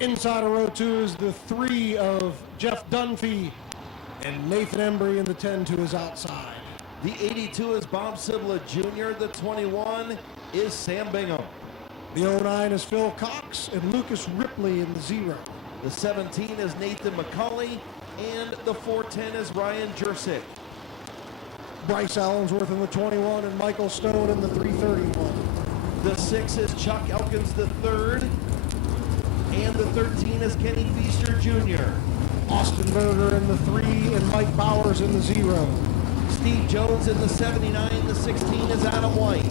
Inside of row 2 is the 3 of Jeff Dunphy, and Nathan Embry in the 10 to his outside. The 82 is Bob Sibla Jr. The 21 is Sam Bingham. The 09 is Phil Cox and Lucas Ripley in the 0. The 17 is Nathan McCauley, and the 410 is Ryan Jersick. Bryce Allensworth in the 21 and Michael Stone in the 331. The 6 is Chuck Elkins the 3rd, and the 13 is Kenny Feaster Jr. Austin Berger in the 3 and Mike Bowers in the 0. Steve Jones in the 79, the 16 is Adam White.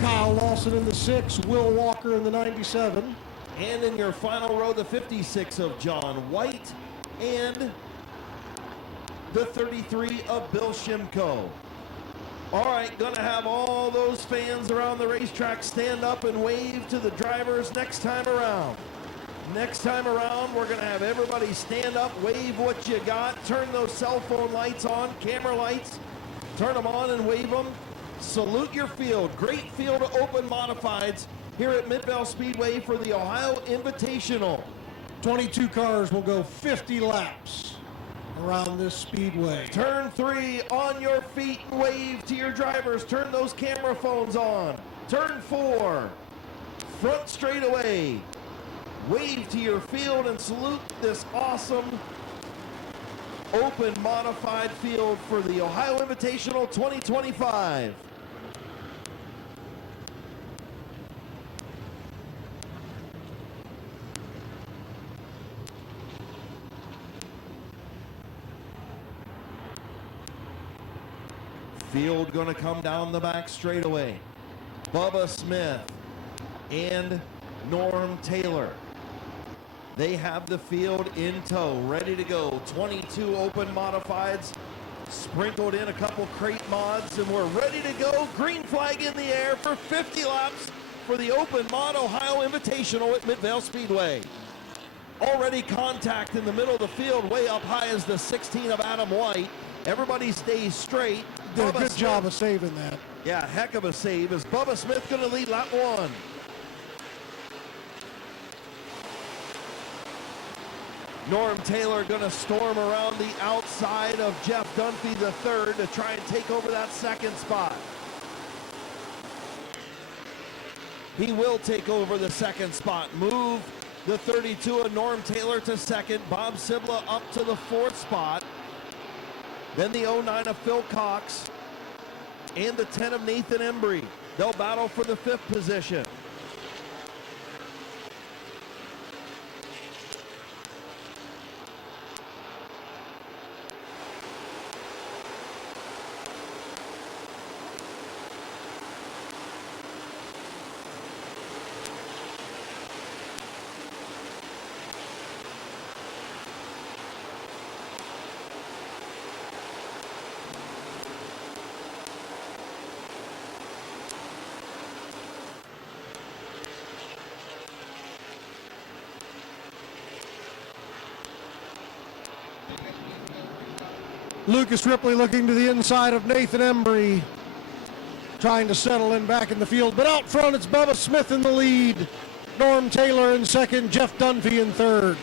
Kyle Lawson in the 6, Will Walker in the 97. And in your final row, the 56 of John White and the 33 of Bill Shimko. All right, gonna have all those fans around the racetrack stand up and wave to the drivers next time around. Next time around, we're gonna have everybody stand up, wave what you got, turn those cell phone lights on, camera lights, turn them on and wave them. Salute your field. Great field of open modifieds here at Midvale Speedway for the Ohio Invitational. 22 cars will go 50 laps around this speedway. Turn 3, on your feet and wave to your drivers. Turn those camera phones on. Turn 4, front straightaway. Wave to your field and salute this awesome open modified field for the Ohio Invitational 2025. Field gonna come down the back straightaway. Bubba Smith and Norm Taylor. They have the field in tow, ready to go. 22 open modifieds, sprinkled in a couple crate mods, and we're ready to go. Green flag in the air for 50 laps for the Open Mod Ohio Invitational at Midvale Speedway. Already contact in the middle of the field, way up high is the 16 of Adam White. Everybody stays straight. Did a good job of saving that. Yeah, heck of a save. Is Bubba Smith going to lead lap 1? Norm Taylor going to storm around the outside of Jeff Dunphy the 3rd to try and take over that 2nd spot. He will take over the 2nd spot. Move the 32 of Norm Taylor to 2nd. Bob Sibla up to the 4th spot. Then the 09 of Phil Cox and the 10 of Nathan Embry. They'll battle for the 5th position. Lucas Ripley looking to the inside of Nathan Embry, trying to settle in back in the field. But out front, it's Bubba Smith in the lead. Norm Taylor in 2nd, Jeff Dunphy in 3rd.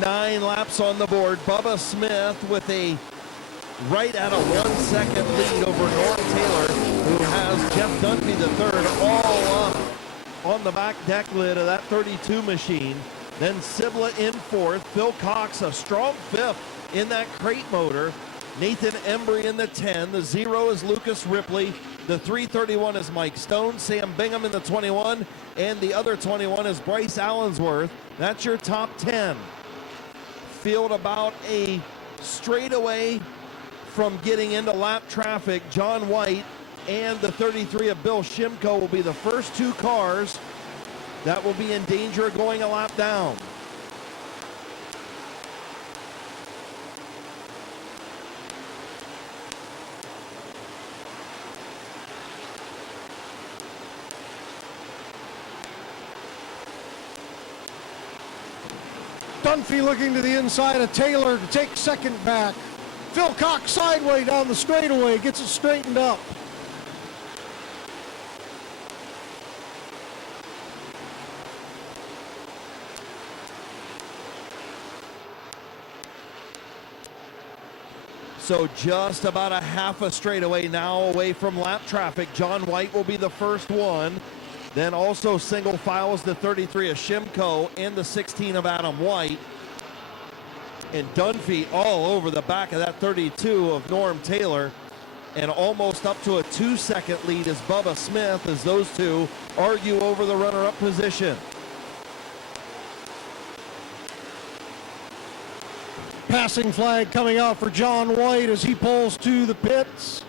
Nine laps on the board. Bubba Smith with a right at a 1 second lead over Norm Taylor, who has Jeff Dunphy the 3rd all up on the back deck lid of that 32 machine. Then Sibla in 4th. Phil Cox a strong 5th in that crate motor. Nathan Embry in the 10. The 0 is Lucas Ripley. The 331 is Mike Stone. Sam Bingham in the 21. And the other 21 is Bryce Allensworth. That's your top 10. Field about a straightaway from getting into lap traffic. John White and the 33 of Bill Shimko will be the first two cars that will be in danger of going a lap down. Dunphy looking to the inside of Taylor to take second back. Phil Cox sideway down the straightaway, gets it straightened up. So just about a half a straightaway now away from lap traffic. John White will be the first one. Then also single files the 33 of Shimko and the 16 of Adam White. And Dunphy all over the back of that 32 of Norm Taylor. And almost up to a 2-second lead is Bubba Smith as those two argue over the runner-up position. Passing flag coming out for John White as he pulls to the pits.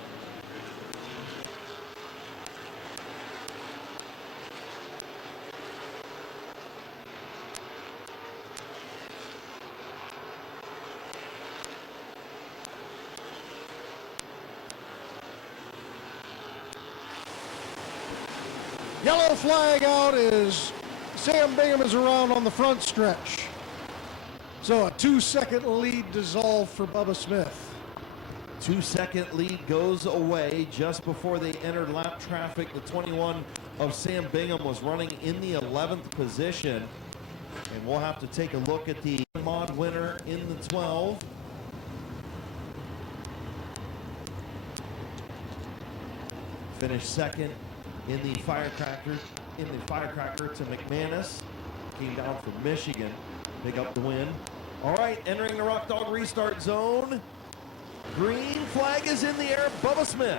Yellow flag out as Sam Bingham is around on the front stretch. So a 2-second lead dissolved for Bubba Smith. 2-second lead goes away just before they entered lap traffic. The 21 of Sam Bingham was running in the 11th position. And we'll have to take a look at the mod winner in the 12. Finished second in the firecracker to McManus. Came down from Michigan, pick up the win. All right, entering the Rock Dog restart zone. Green flag is in the air, Bubba Smith.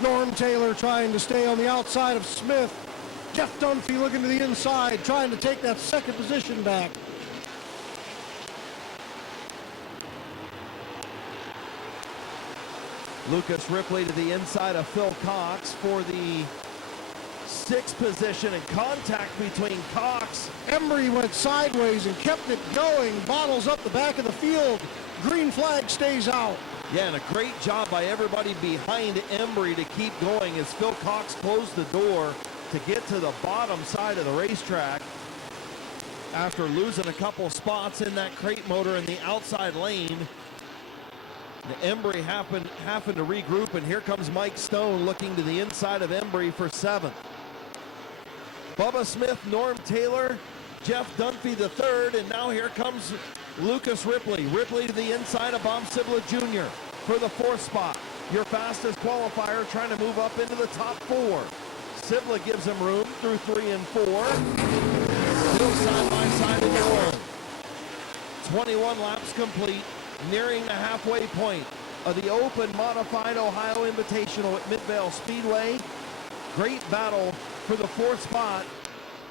Norm Taylor trying to stay on the outside of Smith. Jeff Dunphy looking to the inside, trying to take that second position back. Lucas Ripley to the inside of Phil Cox for the 6th position, and contact between Cox. Embry went sideways and kept it going, bottles up the back of the field. Green flag stays out. Yeah, and a great job by everybody behind Embry to keep going as Phil Cox closed the door to get to the bottom side of the racetrack after losing a couple spots in that crate motor in the outside lane. Embry happened to regroup, and here comes Mike Stone looking to the inside of Embry for 7th. Bubba Smith, Norm Taylor, Jeff Dunphy the 3rd, and now here comes Lucas Ripley. Ripley to the inside of Bob Sibla Jr. for the 4th spot. Your fastest qualifier trying to move up into the top 4. Sibla gives him room through 3 and 4. Still side by side in the world. 21 laps complete, nearing the halfway point of the Open Modified Ohio Invitational at Midvale Speedway. Great battle for the 4th spot.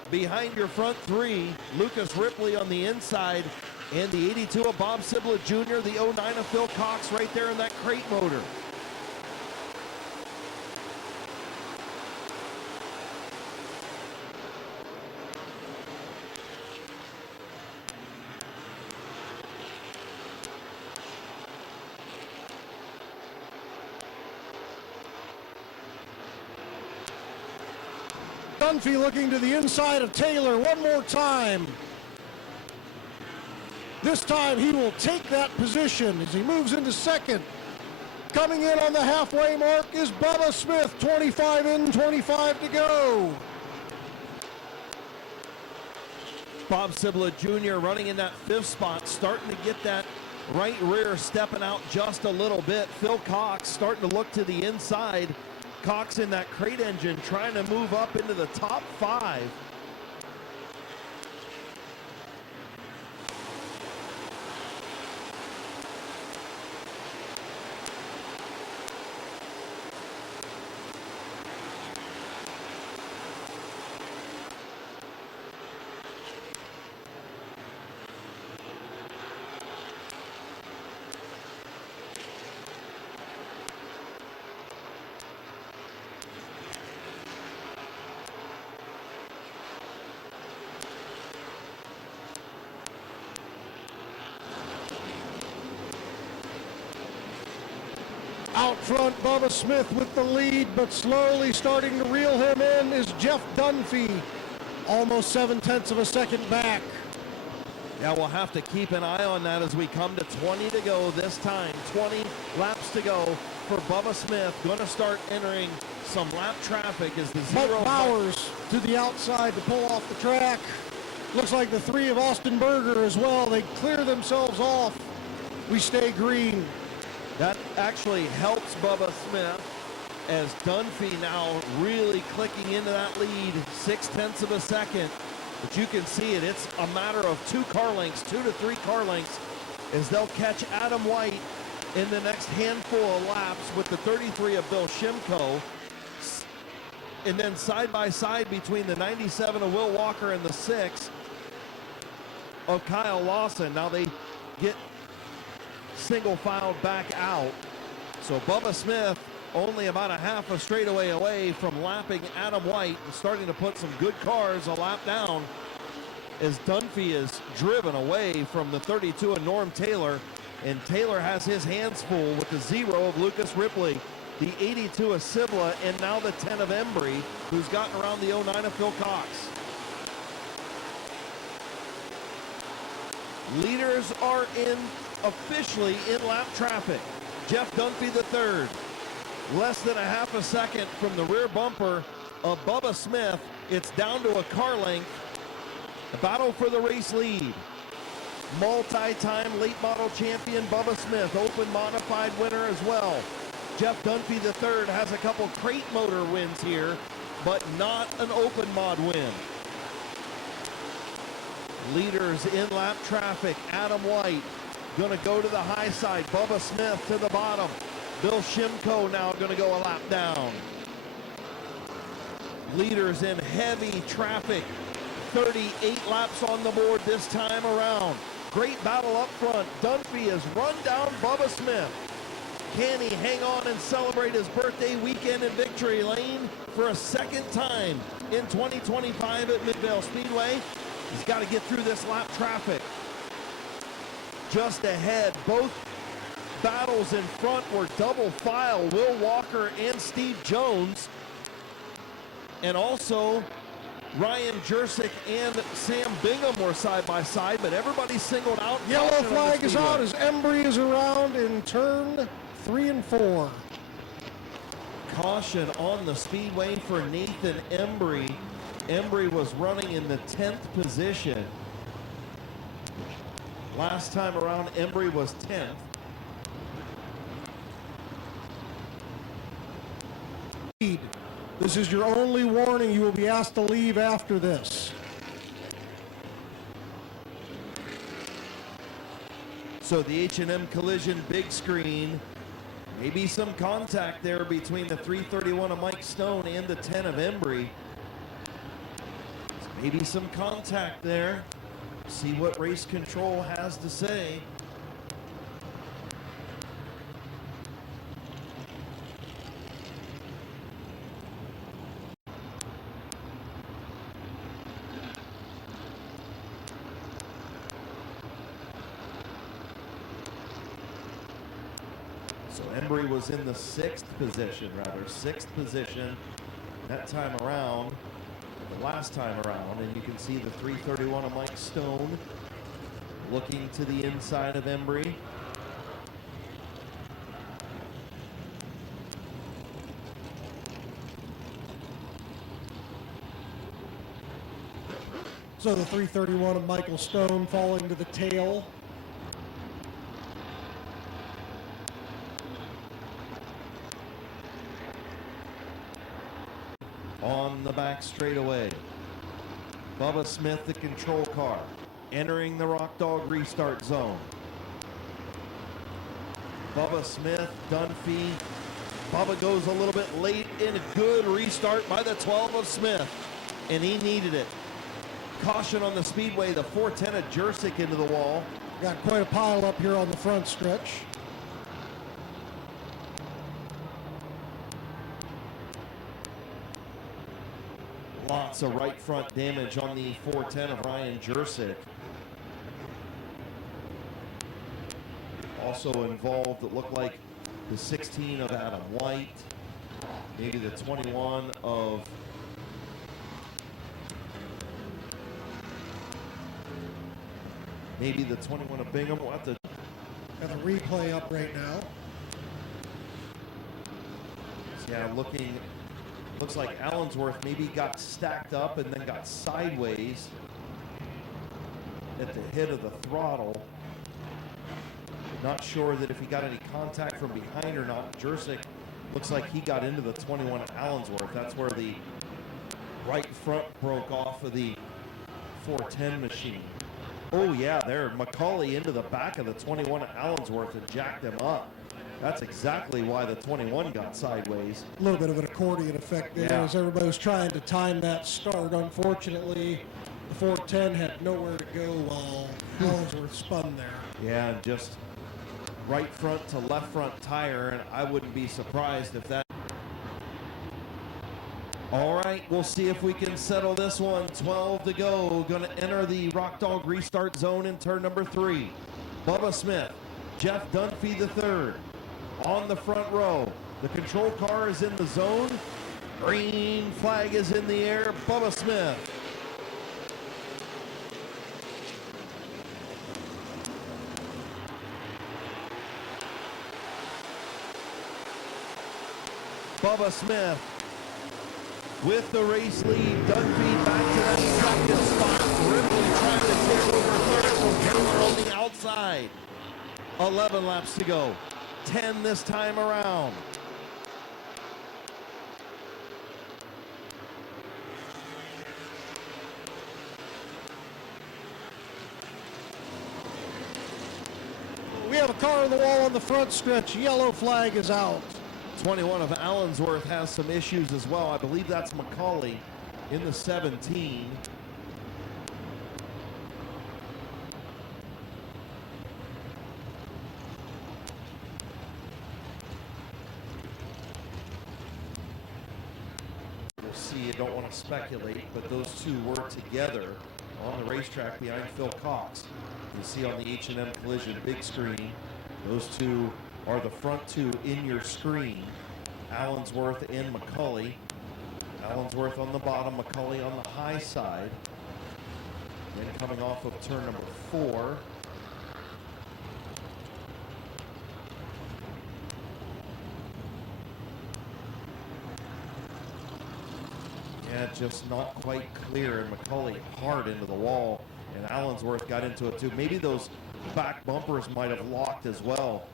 Behind your front 3, Lucas Ripley on the inside, and the 82 of Bob Sibla Jr., the 09 of Phil Cox right there in that crate motor. Dunphy looking to the inside of Taylor one more time. This time he will take that position as he moves into 2nd. Coming in on the halfway mark is Bubba Smith, 25 in, 25 to go. Bob Sibla Jr. running in that 5th spot, starting to get that right rear stepping out just a little bit. Phil Cox starting to look to the inside. Cox in that crate engine trying to move up into the top 5. front, Bubba Smith with the lead, but slowly starting to reel him in is Jeff Dunphy, almost 7/10 of a second back. Yeah, we'll have to keep an eye on that as we come to 20 to go this time. 20 laps to go for Bubba Smith. Going to start entering some lap traffic as the zero. Mike Bowers to the outside to pull off the track. Looks like the three of Austin Berger as well. They clear themselves off. We stay green. That actually helps Bubba Smith as Dunphy now really clicking into that lead, 6/10 of a second. But you can see it, it's a matter of 2 car lengths, 2 to 3 car lengths, as they'll catch Adam White in the next handful of laps with the 33 of Bill Shimko. And then side by side between the 97 of Will Walker and the 6 of Kyle Lawson. Now they get single filed back out. So Bubba Smith only about a half a straightaway away from lapping Adam White and starting to put some good cars a lap down as Dunphy is driven away from the 32 of Norm Taylor, and Taylor has his hands full with the 0 of Lucas Ripley, the 82 of Sibla, and now the 10 of Embry, who's gotten around the 09 of Phil Cox. Leaders are officially in lap traffic. Jeff Dunphy the third, less than a half a second from the rear bumper of Bubba Smith. It's down to a car length. The battle for the race lead. Multi-time late model champion Bubba Smith, open modified winner as well. Jeff Dunphy the third has a couple crate motor wins here, but not an open mod win. Leaders in lap traffic. Adam White gonna go to the high side. Bubba Smith to the bottom. Bill Shimko now gonna go a lap down. Leaders in heavy traffic. 38 laps on the board this time around. Great battle up front. Dunphy has run down Bubba Smith. Can he hang on and celebrate his birthday weekend in Victory Lane for a second time in 2025 at Midvale Speedway? He's got to get through this lap traffic. Just ahead, both battles in front were double file. Will Walker and Steve Jones. And also Ryan Jersick and Sam Bingham were side by side, but everybody singled out. Yellow flag is out as Embry is around in turn 3 and 4. Caution on the speedway for Nathan Embry. Embry was running in the 10th position. Last time around, Embry was 10th. This is your only warning. You will be asked to leave after this. So the H&M Collision big screen, maybe some contact there between the 331 of Mike Stone and the 10 of Embry. Maybe some contact there. See what race control has to say. So Embry was in the 6th position, that time around, the last time around, and you can see the 331 of Mike Stone looking to the inside of Embry. So the 331 of Michael Stone falling to the tail. On the back straightaway, Bubba Smith, the control car, entering the Rock Dog restart zone. Bubba Smith, Dunphy. Bubba goes a little bit late in a good restart by the 12 of Smith, and he needed it. Caution on the speedway, the 410 of Jersick into the wall. Got quite a pile up here on the front stretch. Lots of right front damage on the 410 of Ryan Jersick. Also involved, it looked like the 16 of Adam White, maybe the 21 of Bingham. We'll have to Got the replay up right now. Yeah, looks like Allensworth maybe got stacked up and then got sideways at the head of the throttle. Not sure that if he got any contact from behind or not. Jurczyk looks like he got into the 21 Allensworth. That's where the right front broke off of the 410 machine. Oh yeah, there, McCauley into the back of the 21 Allensworth and jacked him up. That's exactly why the 21 got sideways. A little bit of an accordion effect there as everybody was trying to time that start. Unfortunately, the 410 had nowhere to go while Allensworth spun there. Yeah, just right front to left front tire, and I wouldn't be surprised if that. All right, we'll see if we can settle this one. 12 to go. Going to enter the Rock Dog restart zone in turn number 3. Bubba Smith, Jeff Dunphy III on the front row. The control car is in the zone. Green flag is in the air. Bubba Smith. Bubba Smith with the race lead. Dunphy back to that second spot. Ripley trying to take over third from Taylor on the outside. 11 laps to go. 10 this time around. We have a car on the wall on the front stretch. Yellow flag is out. 21 of Allensworth has some issues as well. I believe that's McCauley in the 17. We'll see. I don't want to speculate, but those two were together on the racetrack behind Phil Cox. You see on the H&M Collision big screen, those two are the front two in your screen. Allensworth and McCauley. Allensworth on the bottom, McCauley on the high side. Then coming off of turn number 4. Yeah, just not quite clear, and McCauley hard into the wall, and Allensworth got into it too. Maybe those back bumpers might have locked as well.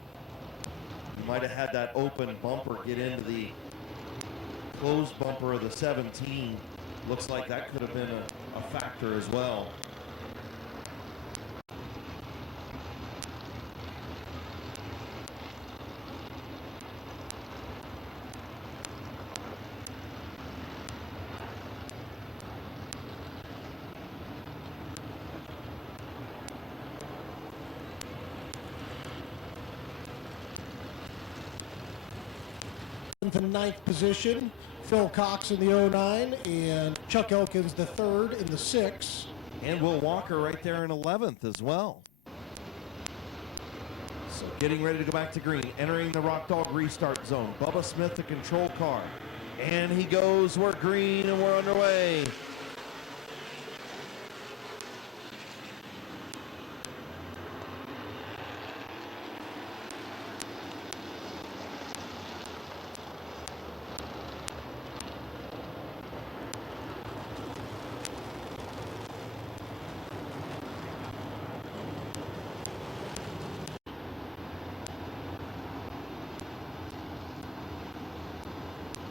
You might have had that open bumper get into the closed bumper of the 17. Looks like that could have been a factor as well. In ninth position, Phil Cox in the 09, and Chuck Elkins the 3rd in the 6. And Will Walker right there in 11th as well. So getting ready to go back to green, entering the Rock Dog restart zone. Bubba Smith, the control car. And he goes, we're green and we're underway.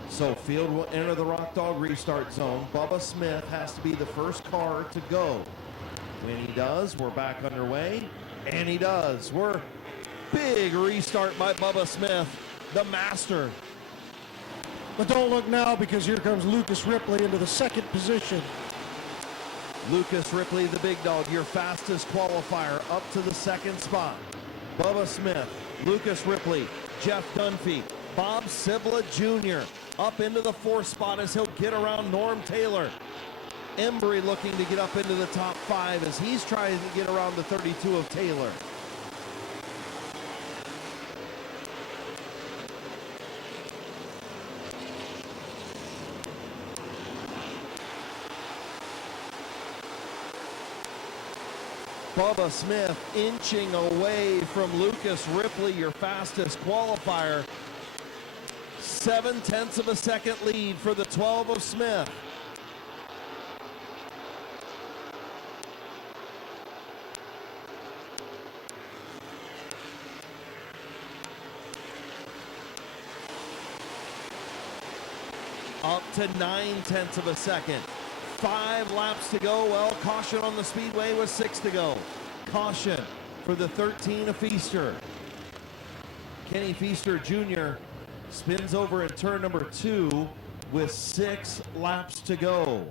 So field will enter the Rock Dog restart zone. Bubba Smith has to be the first car to go. When he does, we're back underway. And he does. We're big restart by Bubba Smith, the master. But don't look now, because here comes Lucas Ripley into the 2nd position. Lucas Ripley, the big dog, your fastest qualifier, up to the 2nd spot. Bubba Smith, Lucas Ripley, Jeff Dunphy, Bob Sibla Jr. up into the 4th spot as he'll get around Norm Taylor. Embry looking to get up into the top 5 as he's trying to get around the 32 of Taylor. Bubba Smith inching away from Lucas Ripley, your fastest qualifier. 0.7 of a second lead for the 12 of Smith. Up to 0.9 of a second. 5 laps to go. Well, caution on the speedway with 6 to go. Caution for the 13 of Feaster. Kenny Feaster Jr. spins over in turn number 2 with 6 laps to go.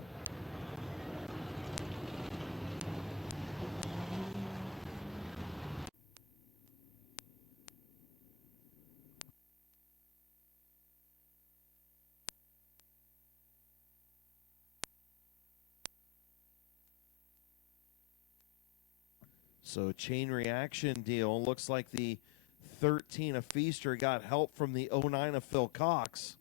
So chain reaction deal. Looks like the 13 of Feaster got help from the 09 of Phil Cox.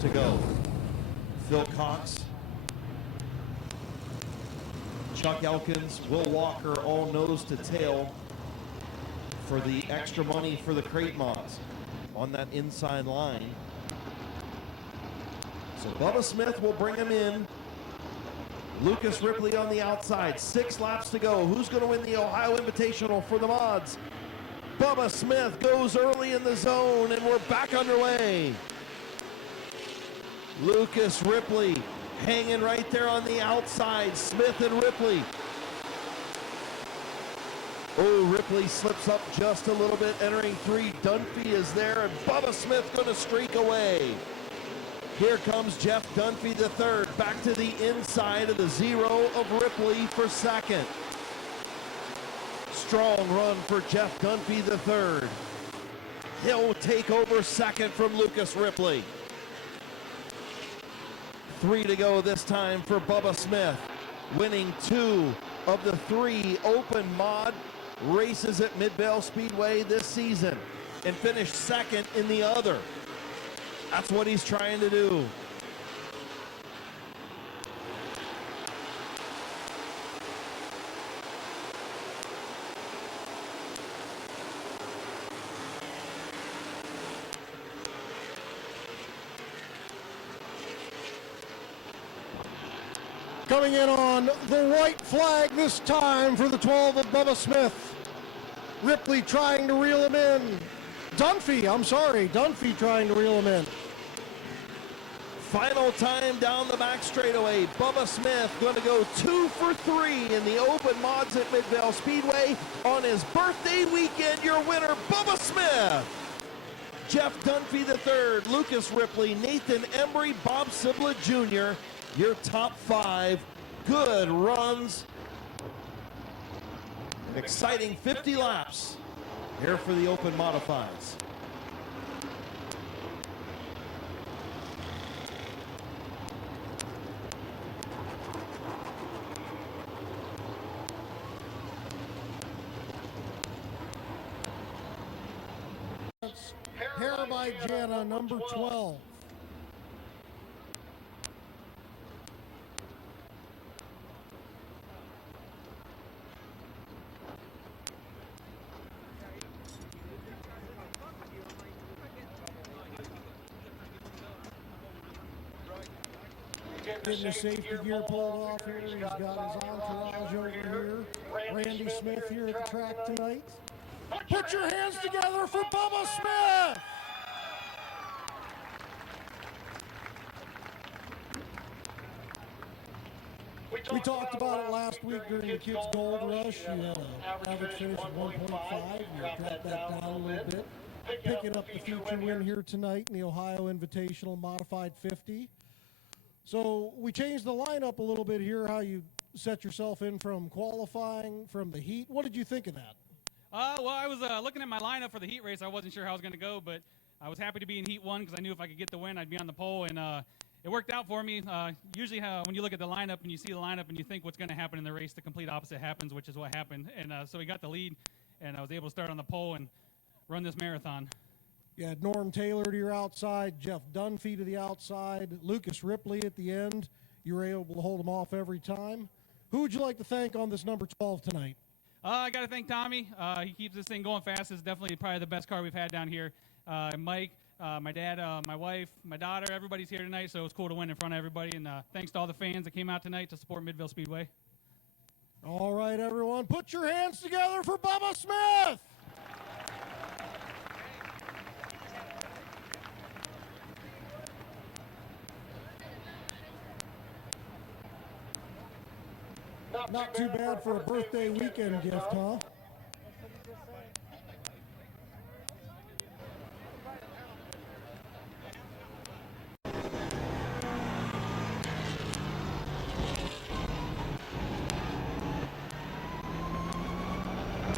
To go. Phil Cox, Chuck Elkins, Will Walker, all nose to tail for the extra money for the crate mods on that inside line. So Bubba Smith will bring him in. Lucas Ripley on the outside. 6 laps to go. Who's going to win the Ohio Invitational for the mods? Bubba Smith goes early in the zone, and we're back underway. Lucas Ripley hanging right there on the outside. Smith and Ripley. Oh, Ripley slips up just a little bit, entering 3. Dunphy is there, and Bubba Smith going to streak away. Here comes Jeff Dunphy III, back to the inside of the 0 of Ripley for second. Strong run for Jeff Dunphy III. He'll take over second from Lucas Ripley. 3 to go this time for Bubba Smith, winning 2 of the 3 open mod races at Midvale Speedway this season and finished second in the other. That's what he's trying to do. Coming in on the white flag this time for the 12 of Bubba Smith. Ripley trying to reel him in. Dunphy trying to reel him in. Final time down the back straightaway. Bubba Smith going to go 2 for 3 in the open mods at Midvale Speedway on his birthday weekend. Your winner, Bubba Smith. Jeff Dunphy III, Lucas Ripley, Nathan Embry, Bob Siblet Jr., your top 5 good runs. An exciting 50 laps here for the open modifieds. Hair by Jana, number 12. Getting the safety gear pulled off here. He's got his entourage over here. Randy Smith here at the track tonight. Put your hands together for Bubba Smith! We talked about it last week during the Kids Gold Rush. You had an average finish of 1.5. You dropped that down a little bit. Picking up the feature win here tonight in the Ohio Invitational Modified 50. So we changed the lineup a little bit here, how you set yourself in from qualifying, from the heat. What did you think of that? Well, I was looking at my lineup for the heat race. I wasn't sure how I was going to go, but I was happy to be in heat one because I knew if I could get the win, I'd be on the pole, and it worked out for me. Usually when you look at the lineup and you see the lineup and you think what's going to happen in the race, the complete opposite happens, which is what happened. And so we got the lead, and I was able to start on the pole and run this marathon. You had Norm Taylor to your outside, Jeff Dunphy to the outside, Lucas Ripley at the end. You were able to hold them off every time. Who would you like to thank on this number 12 tonight? I got to thank Tommy. He keeps this thing going fast. It's definitely probably the best car we've had down here. Mike, my dad, my wife, my daughter, everybody's here tonight, so it's cool to win in front of everybody. And thanks to all the fans that came out tonight to support Midvale Speedway. All right, everyone, put your hands together for Bubba Smith. Not too bad for a birthday weekend gift, huh?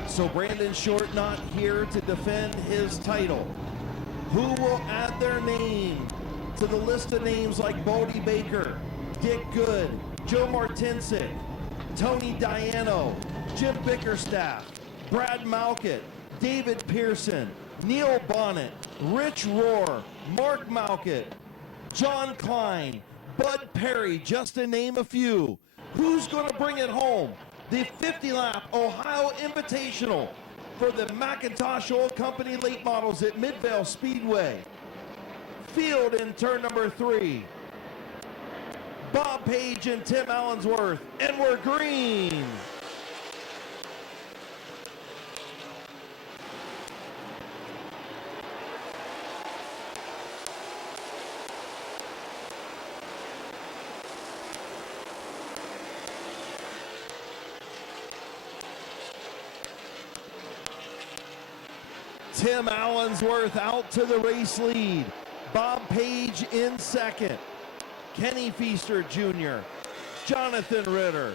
So Brandon Short not here to defend his title. Who will add their name to the list of names like Bodie Baker, Dick Good, Joe Martinsik, Tony Diano, Jim Bickerstaff, Brad Malkett, David Pearson, Neil Bonnet, Rich Rohr, Mark Malkett, John Klein, Bud Perry, just to name a few. Who's going to bring it home? The 50-lap Ohio Invitational for the McIntosh Oil Company late models at Midvale Speedway. Field in turn number 3. Bob Page and Tim Allensworth, and we're green. Tim Allensworth out to the race lead. Bob Page in second. Kenny Feaster Jr., Jonathan Ritter,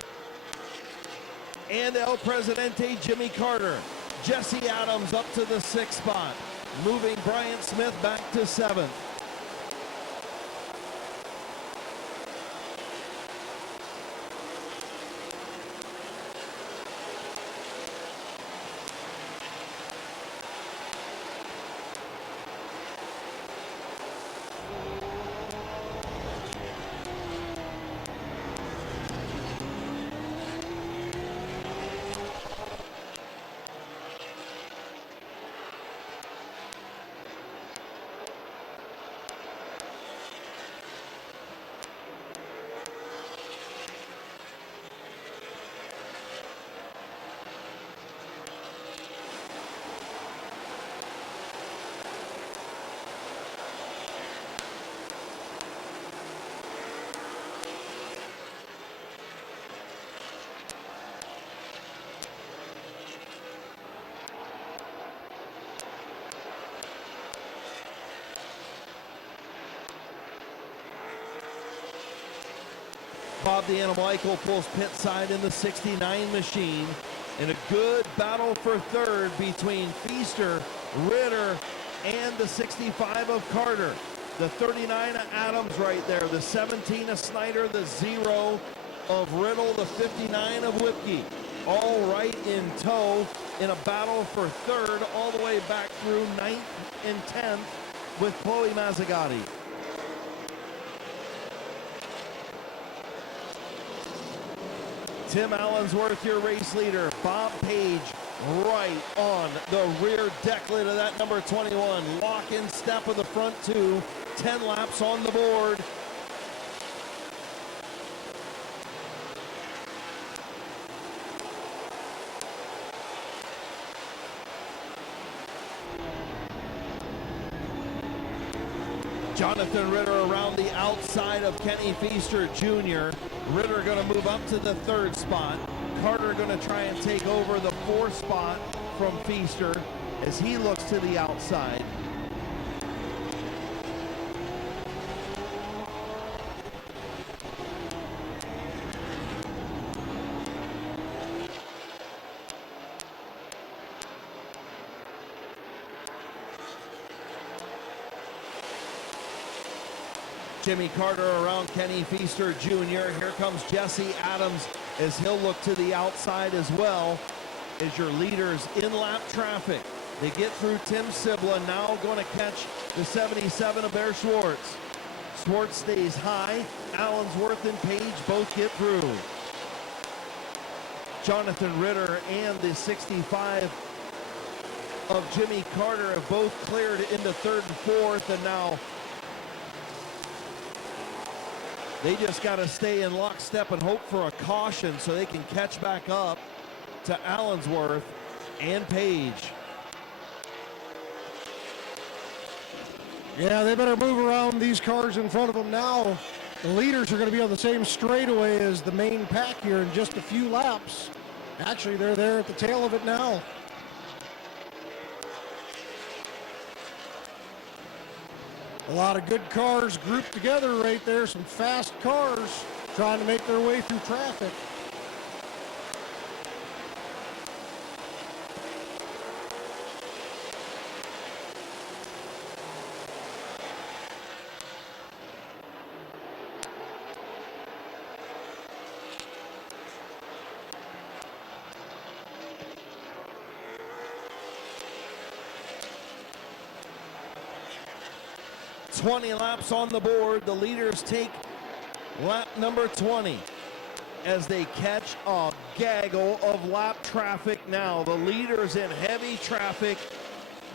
and El Presidente Jimmy Carter. Jesse Adams up to the 6th spot, moving Bryant Smith back to 7th. Bob the Animal Eichel pulls pit side in the 69 machine. In a good battle for third between Feaster, Ritter, and the 65 of Carter. The 39 of Adams right there. The 17 of Snyder, the 0 of Riddle, the 59 of Whipke. All right in tow in a battle for third all the way back through 9th and 10th with Chloe Mazzagatti. Tim Allensworth, your race leader. Bob Page right on the rear deck lid of that number 21. Lock in step of the front 2. 10 laps on the board. Jonathan Ritter around the outside of Kenny Feaster Jr. Ritter going to move up to the 3rd spot. Carter going to try and take over the 4th spot from Feaster as he looks to the outside. Jimmy Carter around Kenny Feaster Jr. Here comes Jesse Adams as he'll look to the outside as well as your leaders in lap traffic. They get through Tim Sibla, now going to catch the 77 of Bear Schwartz. Schwartz stays high. Allensworth and Page both get through. Jonathan Ritter and the 65 of Jimmy Carter have both cleared into 3rd and 4th, and now they just got to stay in lockstep and hope for a caution so they can catch back up to Allensworth and Page. Yeah, they better move around these cars in front of them now. The leaders are going to be on the same straightaway as the main pack here in just a few laps. Actually, they're there at the tail of it now. A lot of good cars grouped together right there. Some fast cars trying to make their way through traffic. .20 laps on the board. The leaders take lap number 20 as they catch a gaggle of lap traffic now. The leaders in heavy traffic.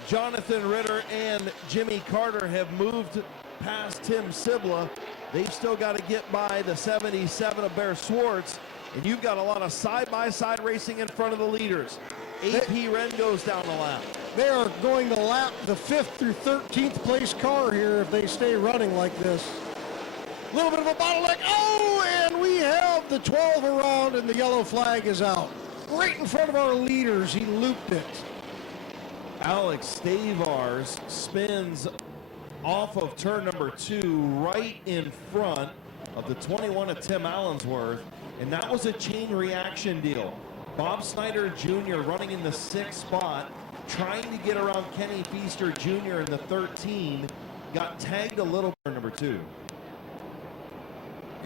Jonathan Ritter and Jimmy Carter have moved past Tim Sibla. They've still got to get by the 77 of Bear Schwartz, and you've got a lot of side-by-side racing in front of the leaders. AP Wren goes down a lap. They are going to lap the 5th through 13th place car here if they stay running like this. A little bit of a bottleneck. Oh, and we have the 12 around and the yellow flag is out. Right in front of our leaders, he looped it. Alex Stavars spins off of turn number 2 right in front of the 21 of Tim Allensworth, and that was a chain reaction deal. Bob Snyder Jr. running in the 6th spot, trying to get around Kenny Feaster Jr. in the 13, got tagged a little bit number 2.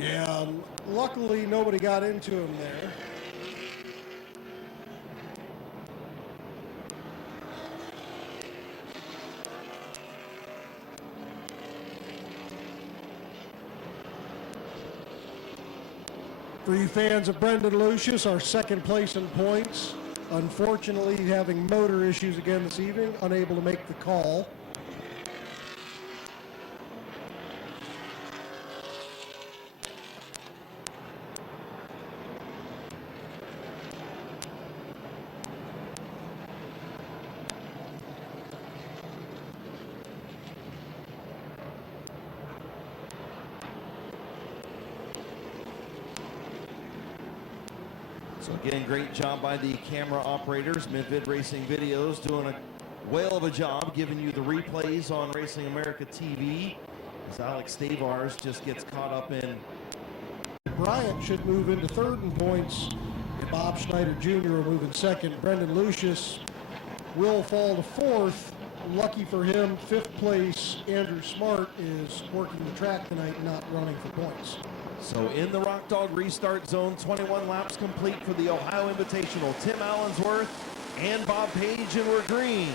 Yeah, luckily nobody got into him there. For you fans of Brendan Lucius, our 2nd place in points. Unfortunately, having motor issues again this evening, unable to make the call. So again, great job by the camera operators. Mid-Vid Racing Videos doing a whale of a job giving you the replays on Racing America TV as Alex Stavars just gets caught up in. Bryant should move into 3rd in points. And Bob Schneider Jr. will move in 2nd. Brendan Lucius will fall to 4th. Lucky for him, 5th place, Andrew Smart is working the track tonight, not running for points. So in the Rock Dog restart zone, 21 laps complete for the Ohio Invitational. Tim Allensworth and Bob Page, and we're green.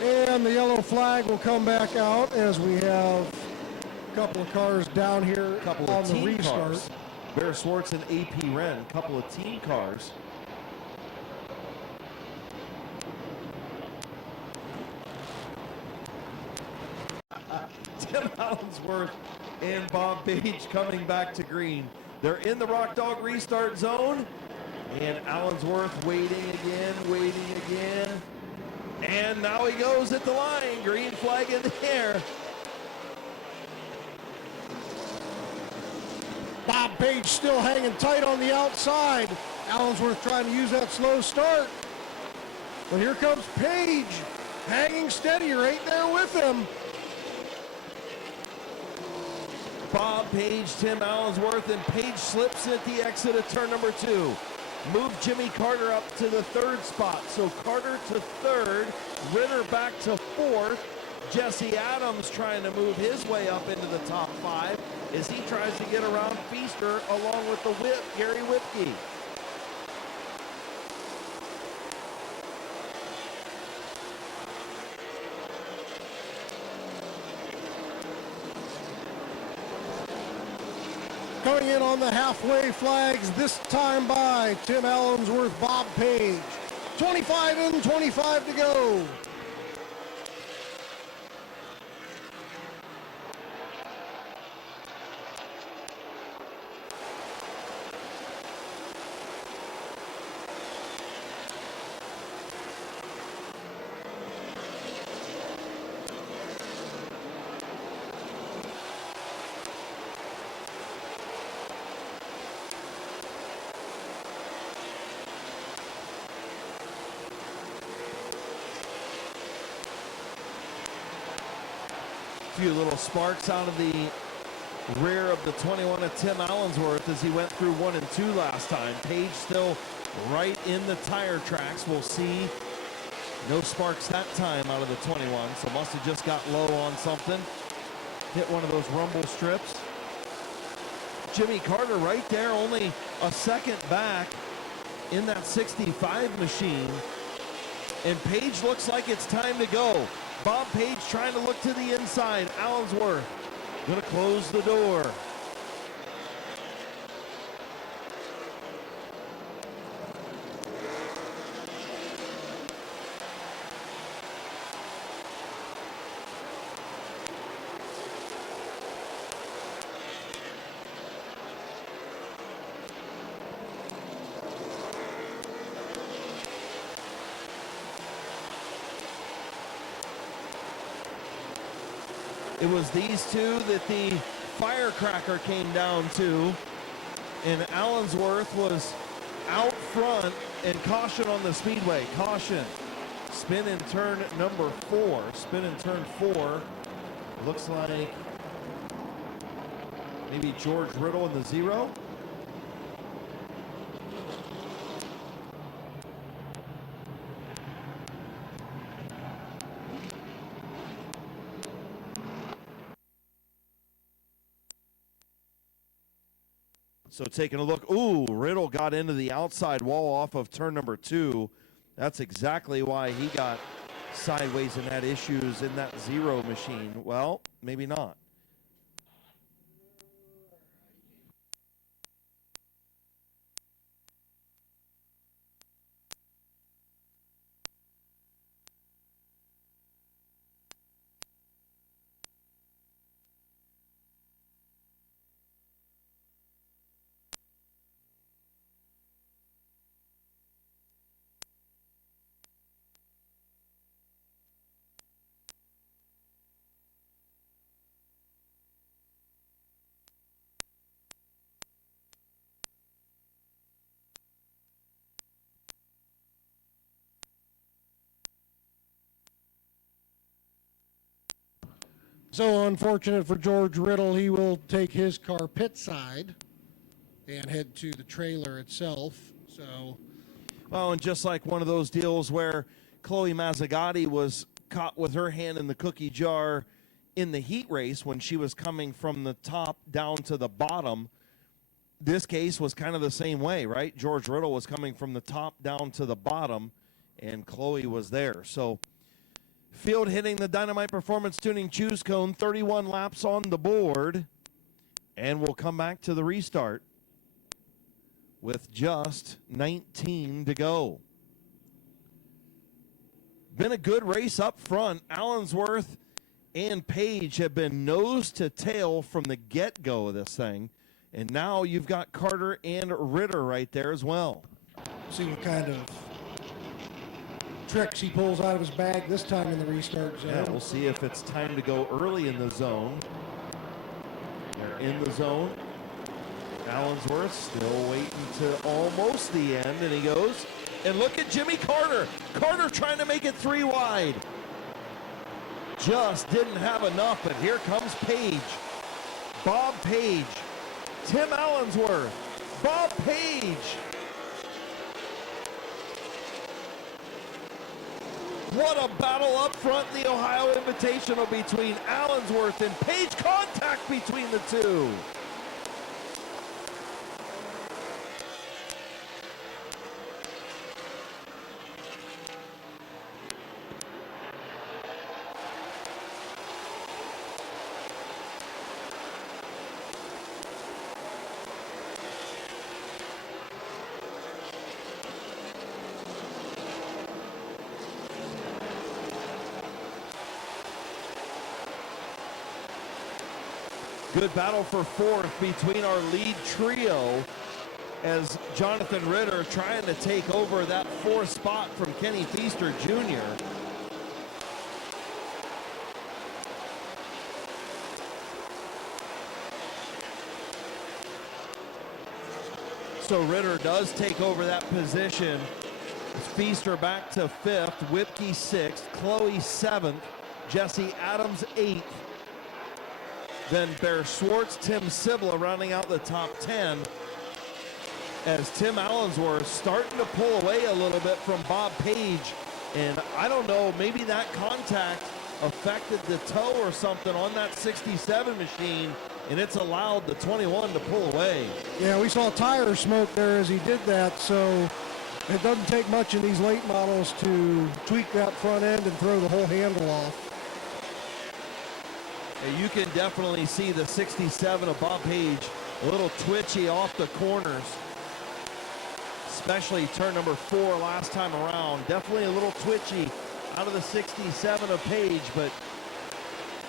And the yellow flag will come back out as we have a couple of cars down here on the restart. Cars. Bear Schwartz and AP Wren, a couple of team cars. Tim Allensworth and Bob Page coming back to green. They're in the Rock Dog restart zone, and Allensworth waiting again, and now he goes at the line. Green flag in the air. Page still hanging tight on the outside. Allensworth trying to use that slow start. But here comes Page, hanging steady right there with him. Bob Page, Tim Allensworth, and Page slips at the exit of turn number 2. Move Jimmy Carter up to the 3rd spot. So Carter to 3rd, Ritter back to 4th. Jesse Adams trying to move his way up into the top 5 as he tries to get around Feaster along with the whip, Gary Whipke. Coming in on the halfway flags, this time by Tim Allensworth, Bob Page. 25 in, 25 to go. Few little sparks out of the rear of the 21 of Tim Allensworth as he went through 1 and 2 last time. Page still right in the tire tracks. We'll see. No sparks that time out of the 21, so must have just got low on something. Hit one of those rumble strips. Jimmy Carter right there, only a second back in that 65 machine. And Page looks like it's time to go. Bob Page trying to look to the inside. Allensworth gonna close the door. It was these two that the firecracker came down to, and Allensworth was out front, and caution on the speedway. Caution. Spin in turn number 4. Spin in turn 4. Looks like maybe George Riddle in the 0. So taking a look, ooh, Riddle got into the outside wall off of turn number 2. That's exactly why he got sideways and had issues in that 0 machine. Well, maybe not. So unfortunate for George Riddle, he will take his car pit side and head to the trailer itself. So, well, and just like one of those deals where Chloe Mazzagatti was caught with her hand in the cookie jar in the heat race when she was coming from the top down to the bottom, this case was kind of the same way, right? George Riddle was coming from the top down to the bottom, and Chloe was there. So field hitting the Dynamite Performance Tuning Choose Cone, 31 laps on the board, and we'll come back to the restart with just 19 to go. Been a good race up front. Allensworth and Page have been nose to tail from the get-go of this thing, and now you've got Carter and Ritter right there as well. see what kind of tricks he pulls out of his bag this time in the restart zone. Yeah, we'll see if it's time to go early in the zone. They're in the zone. Allensworth still waiting to almost the end, and he goes. And look at Jimmy Carter. Carter trying to make it 3 wide. Just didn't have enough, but here comes Page. Bob Page. Tim Allensworth. Bob Page. What a battle up front in the Ohio Invitational between Allensworth and Page. Contact between the two. Good battle for fourth between our lead trio as Jonathan Ritter trying to take over that 4th spot from Kenny Feaster Jr. So Ritter does take over that position. Feaster back to 5th, Whipke 6th, Chloe 7th, Jesse Adams 8th. Then Bear Schwartz, Tim Sibla rounding out the top 10 as Tim Allensworth starting to pull away a little bit from Bob Page. And I don't know, maybe that contact affected the toe or something on that 67 machine, and it's allowed the 21 to pull away. Yeah, we saw tire smoke there as he did that, so it doesn't take much in these late models to tweak that front end and throw the whole handle off. You can definitely see the 67 of Bob Page a little twitchy off the corners, especially turn number 4 last time around. Definitely a little twitchy out of the 67 of Page, but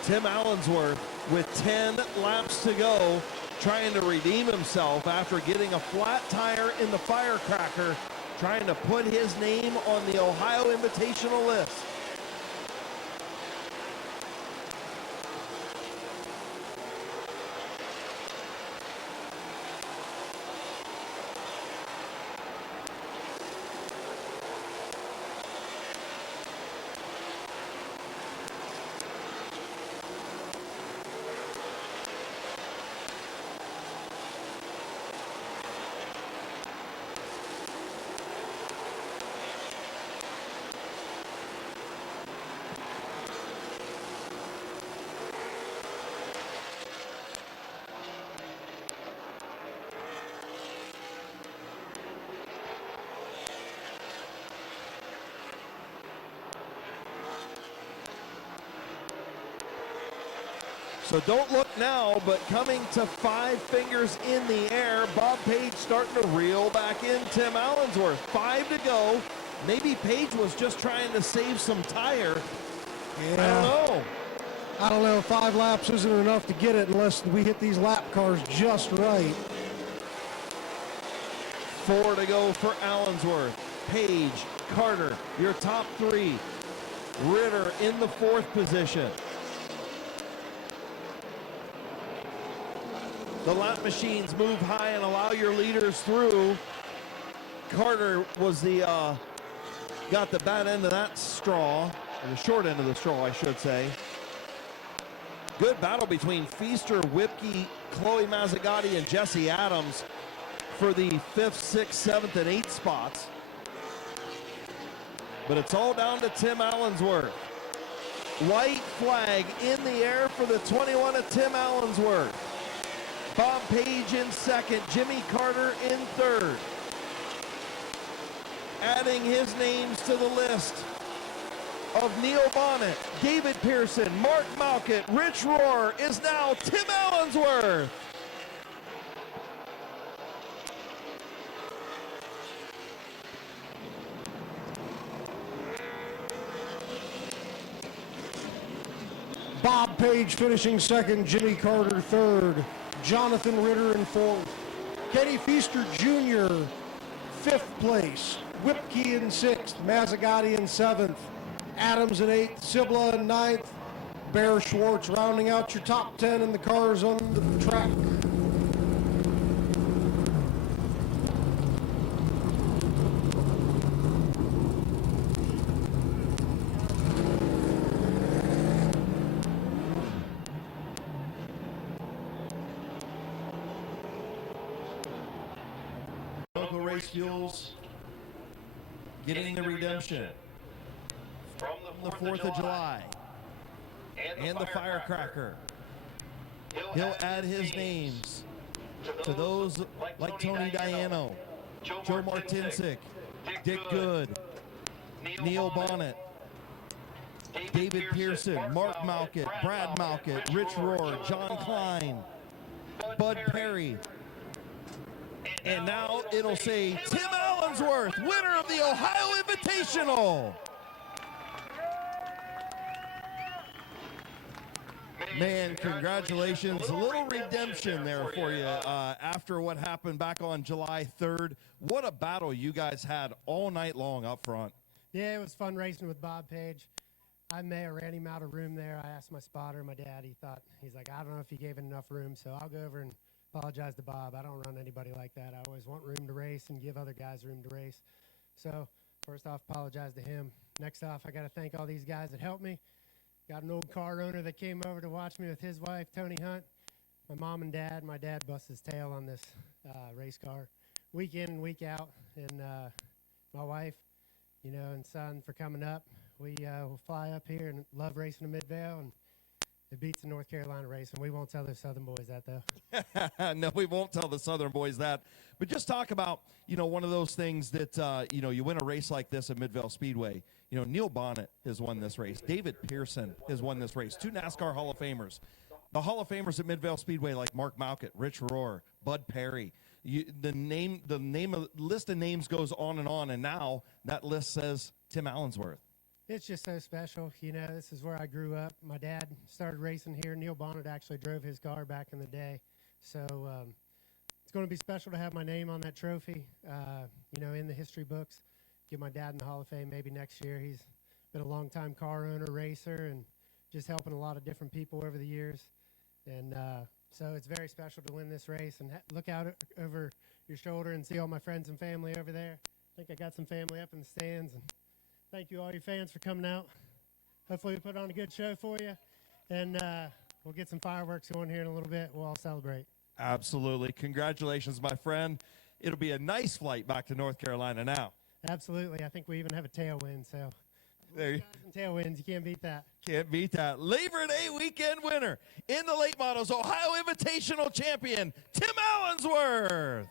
Tim Allensworth with 10 laps to go trying to redeem himself after getting a flat tire in the firecracker, trying to put his name on the Ohio Invitational list. So don't look now, but coming to 5 fingers in the air, Bob Page starting to reel back in Tim Allensworth. 5 to go. Maybe Page was just trying to save some tire. Yeah. I don't know. I don't know, 5 laps isn't enough to get it unless we hit these lap cars just right. 4 to go for Allensworth. Page, Carter, your top 3. Ritter in the 4th position. The lap machines move high and allow your leaders through. Carter was the, got the bad end of that straw, or the short end of the straw, I should say. Good battle between Feaster, Whipke, Chloe Mazzagatti, and Jesse Adams for the 5th, 6th, 7th, and 8th spots. But it's all down to Tim Allensworth. White flag in the air for the 21 of Tim Allensworth. Bob Page in 2nd, Jimmy Carter in 3rd. Adding his names to the list of Neil Bonnet, David Pearson, Mark Malkett, Rich Rohr is now Tim Allensworth. Bob Page finishing 2nd, Jimmy Carter 3rd, Jonathan Ritter in 4th, Kenny Feaster Jr. 5th place, Whipke in 6th, Mazzagatti in 7th, Adams in 8th, Sibla in 9th, Bear Schwartz rounding out your top 10 in the cars on the track. Race Fuels getting the redemption from the 4th of July and the firecracker. He'll add his names to those like Tony Diano, Joe Martinsik, Dick Good, Neil Bonnet, David Pearson, Mark Malkett, Brad Malkett, Rich Rohr, John Klein, Bud Perry. And now it'll say Tim Allensworth, winner of the Ohio Invitational. Man, congratulations. A little redemption there for you after what happened back on July 3rd. What a battle you guys had all night long up front. Yeah, it was fun racing with Bob Page. I may have ran him out of room there. I asked my spotter, my dad, he's like, I don't know if you gave it enough room, so I'll go over and apologize to Bob. I don't run anybody like that. I always want room to race and give other guys room to race. So first off, apologize to him. Next off, I got to thank all these guys that helped me. Got an old car owner that came over to watch me with his wife, Tony Hunt. My mom and dad. My dad busts his tail on this race car week in and week out. And my wife, and son for coming up. We will fly up here and love racing the Midvale, and it beats the North Carolina race, and we won't tell those Southern boys that, though. No, we won't tell the Southern boys that. But just talk about, one of those things that, you win a race like this at Midvale Speedway. Neil Bonnet has won this race. David Pearson has won this race. 2 NASCAR Hall of Famers. The Hall of Famers at Midvale Speedway like Mark Malkett, Rich Rohr, Bud Perry. The list of names goes on, and now that list says Tim Allensworth. It's just so special. This is where I grew up. My dad started racing here. Neil Bonnet actually drove his car back in the day. So it's going to be special to have my name on that trophy, in the history books. Get my dad in the Hall of Fame maybe next year. He's been a long-time car owner, racer, and just helping a lot of different people over the years. And so it's very special to win this race and look out over your shoulder and see all my friends and family over there. I think I got some family up in the stands. And thank you, all your fans, for coming out. Hopefully we put on a good show for you. And we'll get some fireworks going here in a little bit. We'll all celebrate. Absolutely. Congratulations, my friend. It'll be a nice flight back to North Carolina now. Absolutely. I think we even have a tailwind. So there you tailwinds, you can't beat that. Can't beat that. Labor Day weekend winner in the late models, Ohio Invitational champion, Tim Allensworth.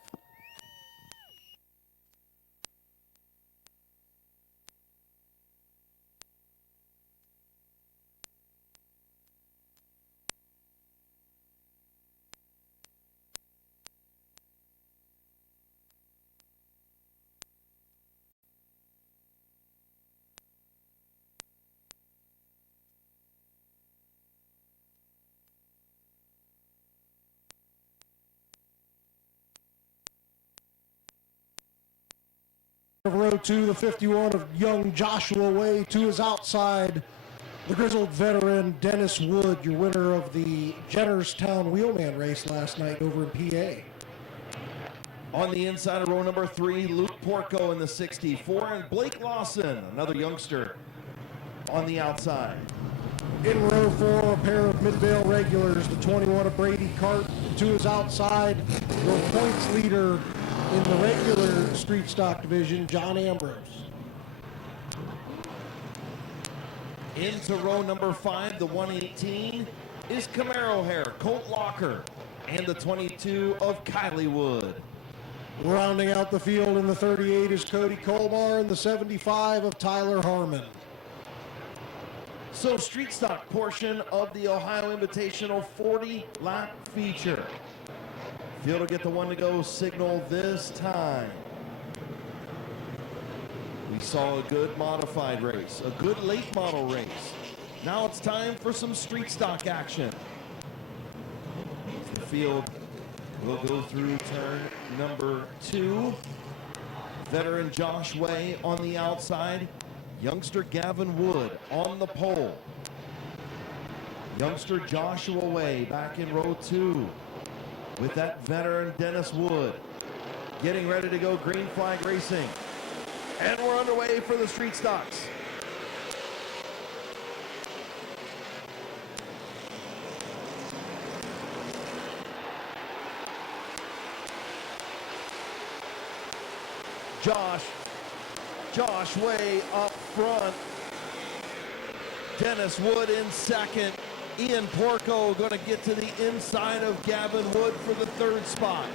Of row 2, the 51 of young Joshua Way. To his outside, the grizzled veteran Dennis Wood, your winner of the Jennerstown Wheelman race last night over in PA. On the inside of row number 3, Luke Porco in the 64, and Blake Lawson, another youngster, on the outside. In row 4, a pair of Midvale regulars, the 21 of Brady Cart. To his outside, your points leader in the regular street stock division, John Ambrose. Into row number 5, the 118 is Camaro Hair, Colt Locker, and the 22 of Kylie Wood. Rounding out the field in the 38 is Cody Colmar, and the 75 of Tyler Harmon. So street stock portion of the Ohio Invitational 40-lap feature. Field will get the one to go signal this time. We saw a good modified race, a good late model race. Now it's time for some street stock action. The field will go through turn number 2. Veteran Josh Way on the outside. Youngster Gavin Wood on the pole. Youngster Joshua Way back in row 2 with that veteran Dennis Wood. Getting ready to go green flag racing. And we're underway for the street stocks. Josh Way up front. Dennis Wood in second. Ian Porco going to get to the inside of Gavin Wood for the third spot.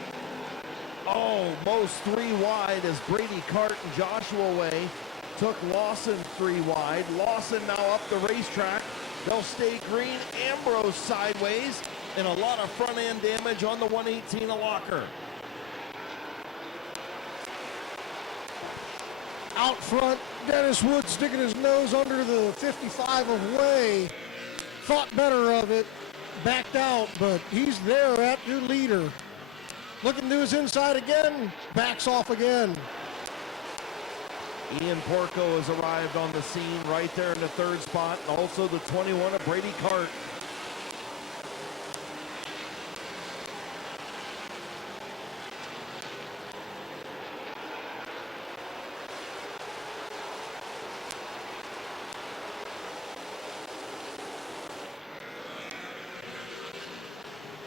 Almost 3 wide as Brady Cart and Joshua Way took Lawson 3 wide. Lawson now up the racetrack. They'll stay green. Ambrose sideways, and a lot of front end damage on the 118 of Locker. Out front, Dennis Wood sticking his nose under the 55 of Way. Thought better of it, backed out, but he's there at your leader. Looking to his inside again, backs off again. Ian Porco has arrived on the scene right there in the third spot, and also the 21 of Brady Cart.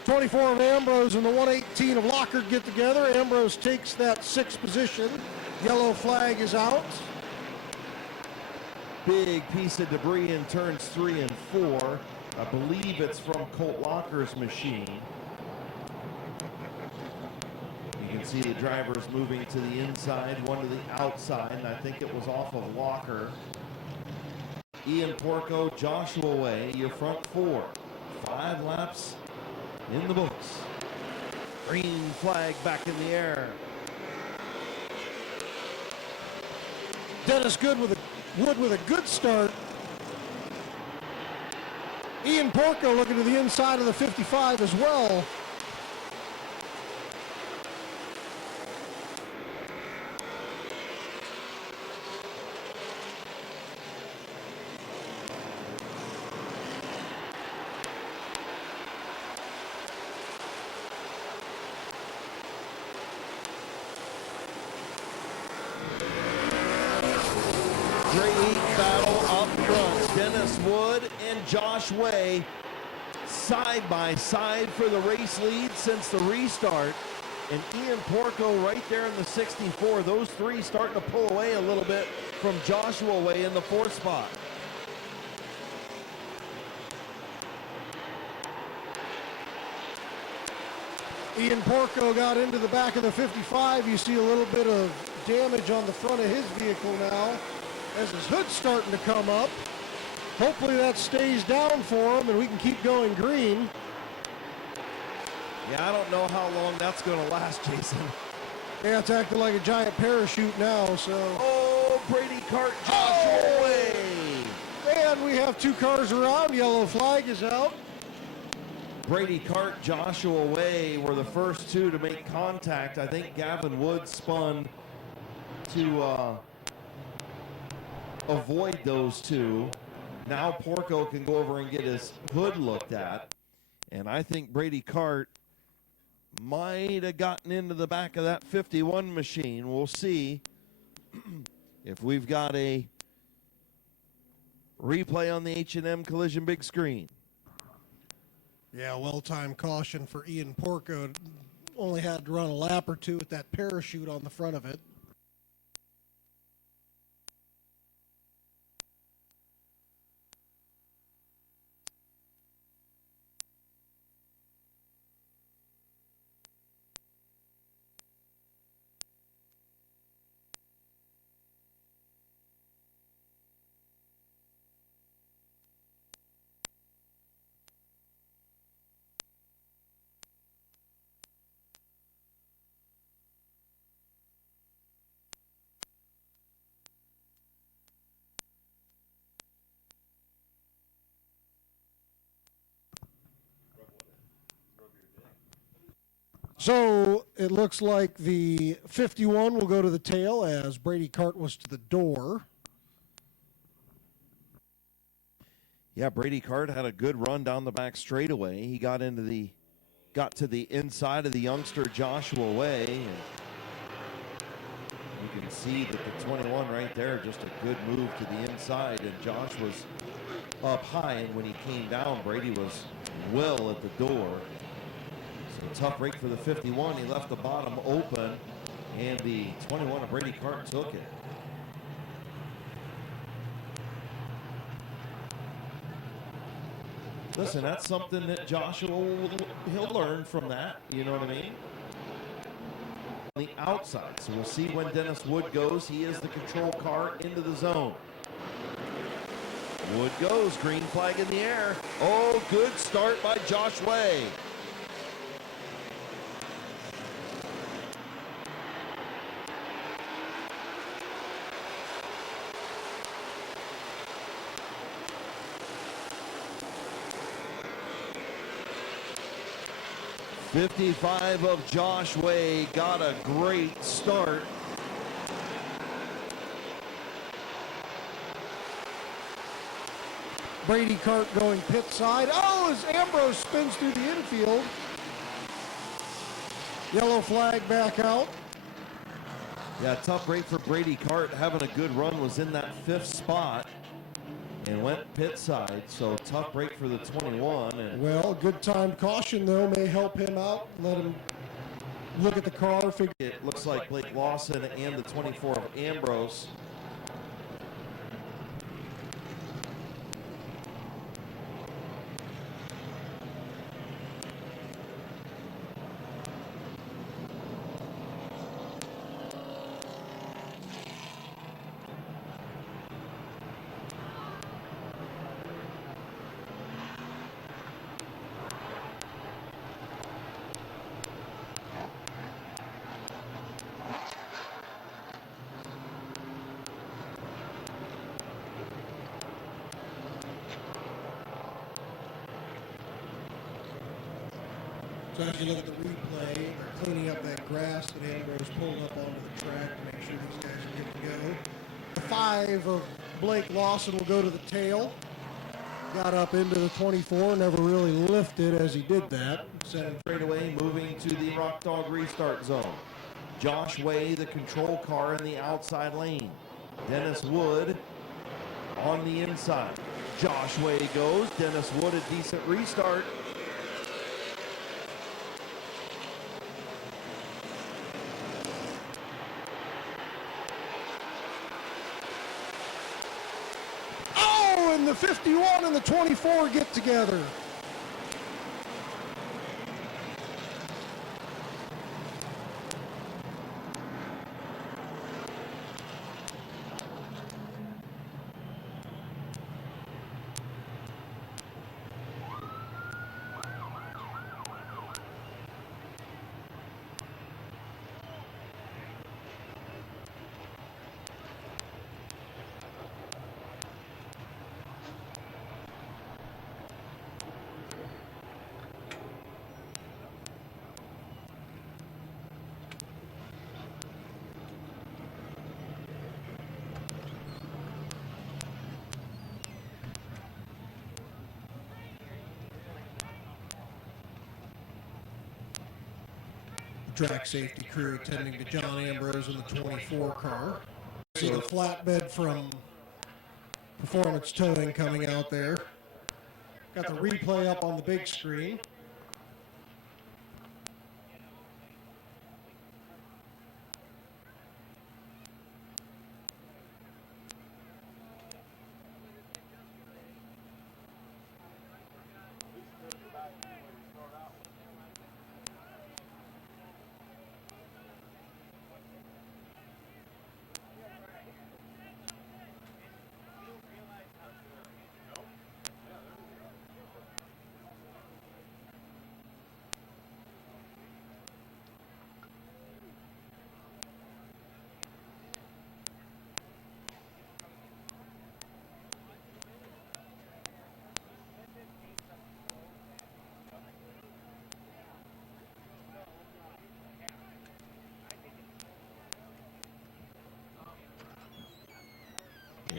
.24 of Ambrose and the 118 of Lockard get together. Ambrose takes that 6th position. Yellow flag is out. Big piece of debris in turns 3 and 4. I believe it's from Colt Locker's machine. You can see the drivers moving to the inside, one to the outside, and I think it was off of Locker. Ian Porco, Joshua Way, your front 4. 5 laps in the books. Green flag back in the air. Dennis Wood with a good start. Ian Porco looking to the inside of the 55 as well. Great battle up front. Dennis Wood and Josh Way side by side for the race lead since the restart. And Ian Porco right there in the 64. Those 3 starting to pull away a little bit from Joshua Way in the 4th spot. Ian Porco got into the back of the 55. You see a little bit of damage on the front of his vehicle now as his hood's starting to come up. Hopefully that stays down for him and we can keep going green. Yeah, I don't know how long that's going to last, Jason. Yeah, it's acting like a giant parachute now, so. Oh, Brady Cart, Joshua Way. And we have 2 cars around. Yellow flag is out. Brady Cart, Joshua Way were the first 2 to make contact. I think Gavin Wood spun to avoid those 2. Now Porco can go over and get his hood looked at. And I think Brady Cart might have gotten into the back of that 51 machine. We'll see if we've got a replay on the H&M Collision big screen. Yeah, well-timed caution for Ian Porco. Only had to run a lap or 2 with that parachute on the front of it. So it looks like the 51 will go to the tail as Brady Cart was to the door. Yeah, Brady Cart had a good run down the back straightaway. He got to the inside of the youngster Joshua Way. And you can see that the 21 right there, just a good move to the inside. And Josh was up high, and when he came down, Brady was well at the door. So tough break for the 51. He left the bottom open. And the 21 of Brady Cart took it. Listen, that's something that Joshua, he'll learn from that. You know what I mean? On the outside. So we'll see when Dennis Wood goes. He is the control car into the zone. Wood goes, green flag in the air. Oh, good start by Josh Way. '55 of Josh Way got a great start. Brady Cart going pit side. Oh, as Ambrose spins through the infield. Yellow flag back out. Yeah, tough break for Brady Cart. Having a good run, was in that 5th spot and went pit side. So tough break for the 21. And well, good timed caution though may help him out. Let him look at the car. Figure it looks like Blake Lawson and the 24 of Ambrose. So as you look at the replay, they're cleaning up that grass that Ambrose pulled up onto the track to make sure these guys are good to go. The 5 of Blake Lawson will go to the tail. Got up into the 24, never really lifted as he did that. Send straightaway, moving to the Rock Dog restart zone. Josh Way, the control car in the outside lane. Dennis Wood on the inside. Josh Way goes. Dennis Wood, a decent restart. And the 51 and the 24 get together. Track safety crew attending to John Ambrose in the 24 car. See the flatbed from Performance Towing coming out there. Got the replay up on the big screen.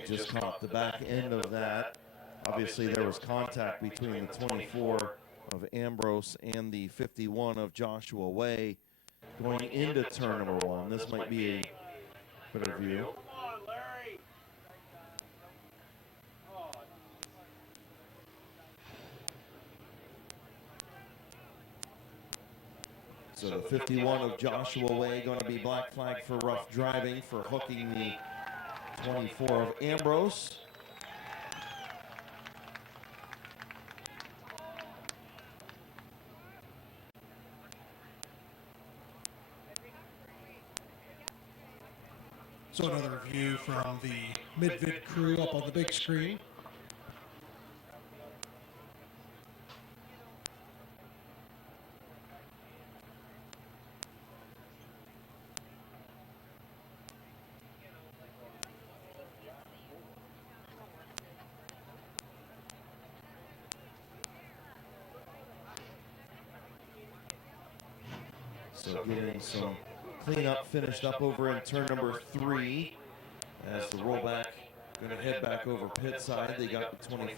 Just caught the back end of that. Obviously, there was contact between the 24 of Ambrose and the 51 of Joshua Way going into turn number 1. This might be a better view. So the 51 of Joshua Way going to be black flag for rough driving for hooking the 24 of Ambrose. So another view from the Mid-Vid crew up on the big screen. So getting some cleanup finished up over in turn number 3 as the rollback going to head back over pit side. They got the 24.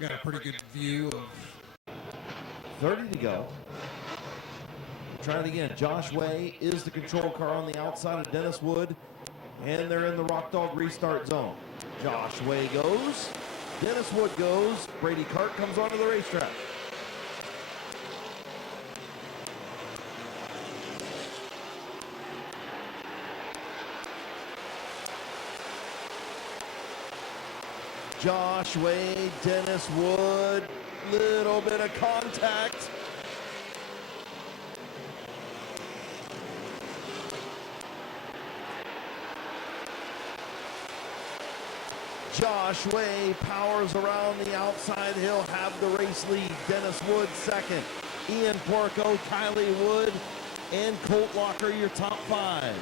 Got a pretty good view of 30 to go. Try it again. Josh Way is the control car on the outside of Dennis Wood, and they're in the Rock Dog restart zone. Josh Way goes. Dennis Wood goes. Brady Cart comes onto the racetrack. Josh Way, Dennis Wood, little bit of contact. Josh Way powers around the outside. He'll have the race lead. Dennis Wood second. Ian Porco, Kylie Wood, and Colt Walker, your top 5.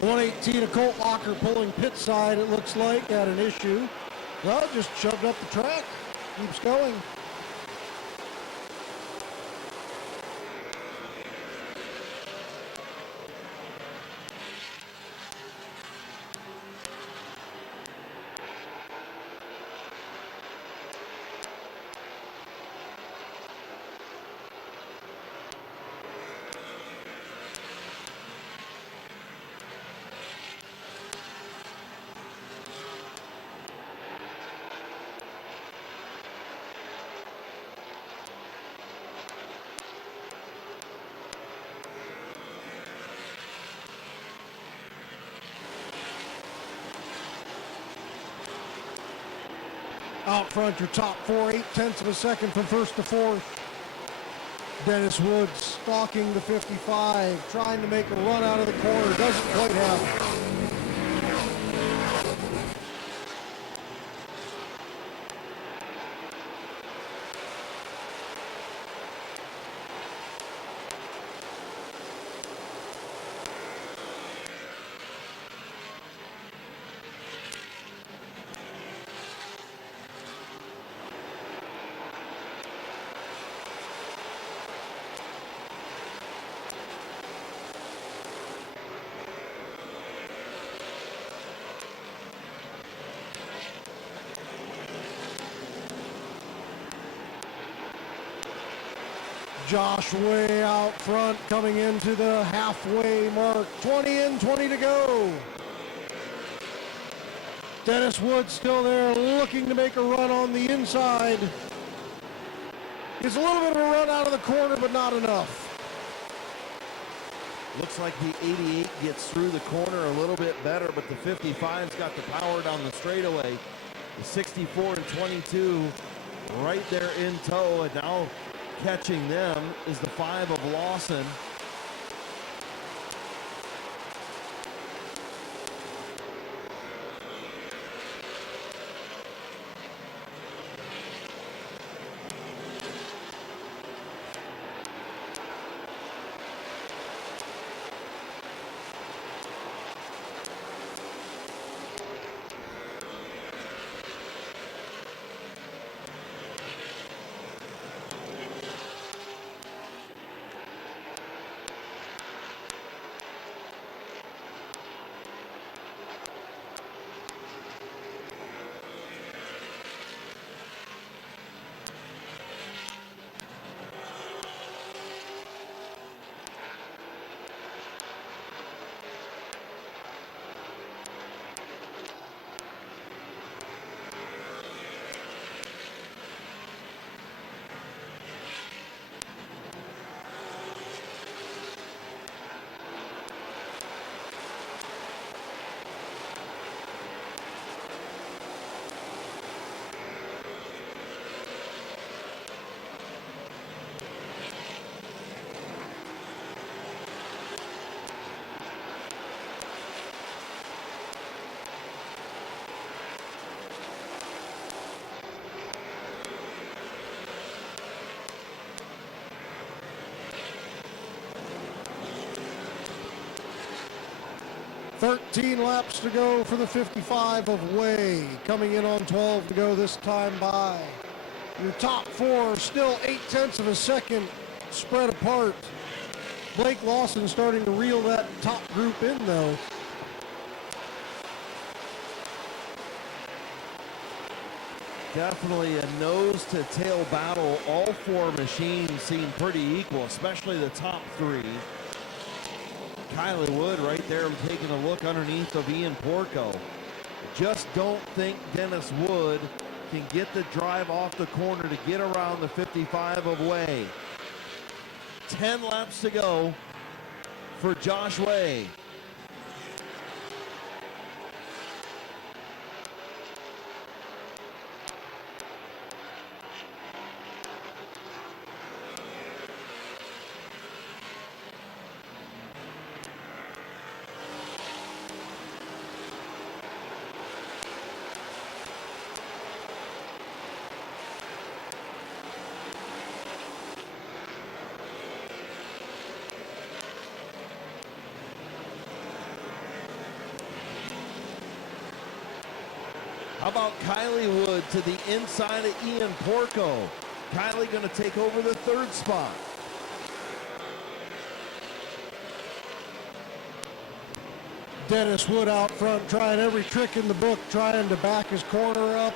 The 118 of Colt Walker pulling pit side, it looks like, had an issue. Well, just shoved up the track. Keeps going. Out front, your top 4, 8/10 of a second from first to fourth. Dennis Wood stalking the 55, trying to make a run out of the corner. Doesn't quite happen. Josh Way out front, coming into the halfway mark. 20 in, 20 to go. Dennis Wood still there, looking to make a run on the inside. It's a little bit of a run out of the corner, but not enough. Looks like the 88 gets through the corner a little bit better, but the 55's got the power down the straightaway. The 64 and 22 right there in tow, and now Catching them is the 5 of Lawson. Thirteen laps to go for the 55 of Way. Coming in on 12 to go this time by. Your top four still 0.8 of a second spread apart. Blake Lawson starting to reel that top group in though. Definitely a nose-to-tail battle. All four machines seem pretty equal, especially the top three. Kylie Wood right there taking a look underneath of Ian Porco. Just don't think Dennis Wood can get the drive off the corner to get around the 55 of Way. 10 laps to go for Josh Way. How about Kylie Wood to the inside of Ian Porco? Kylie going to take over the third spot. Dennis Wood out front trying every trick in the book, trying to back his corner up,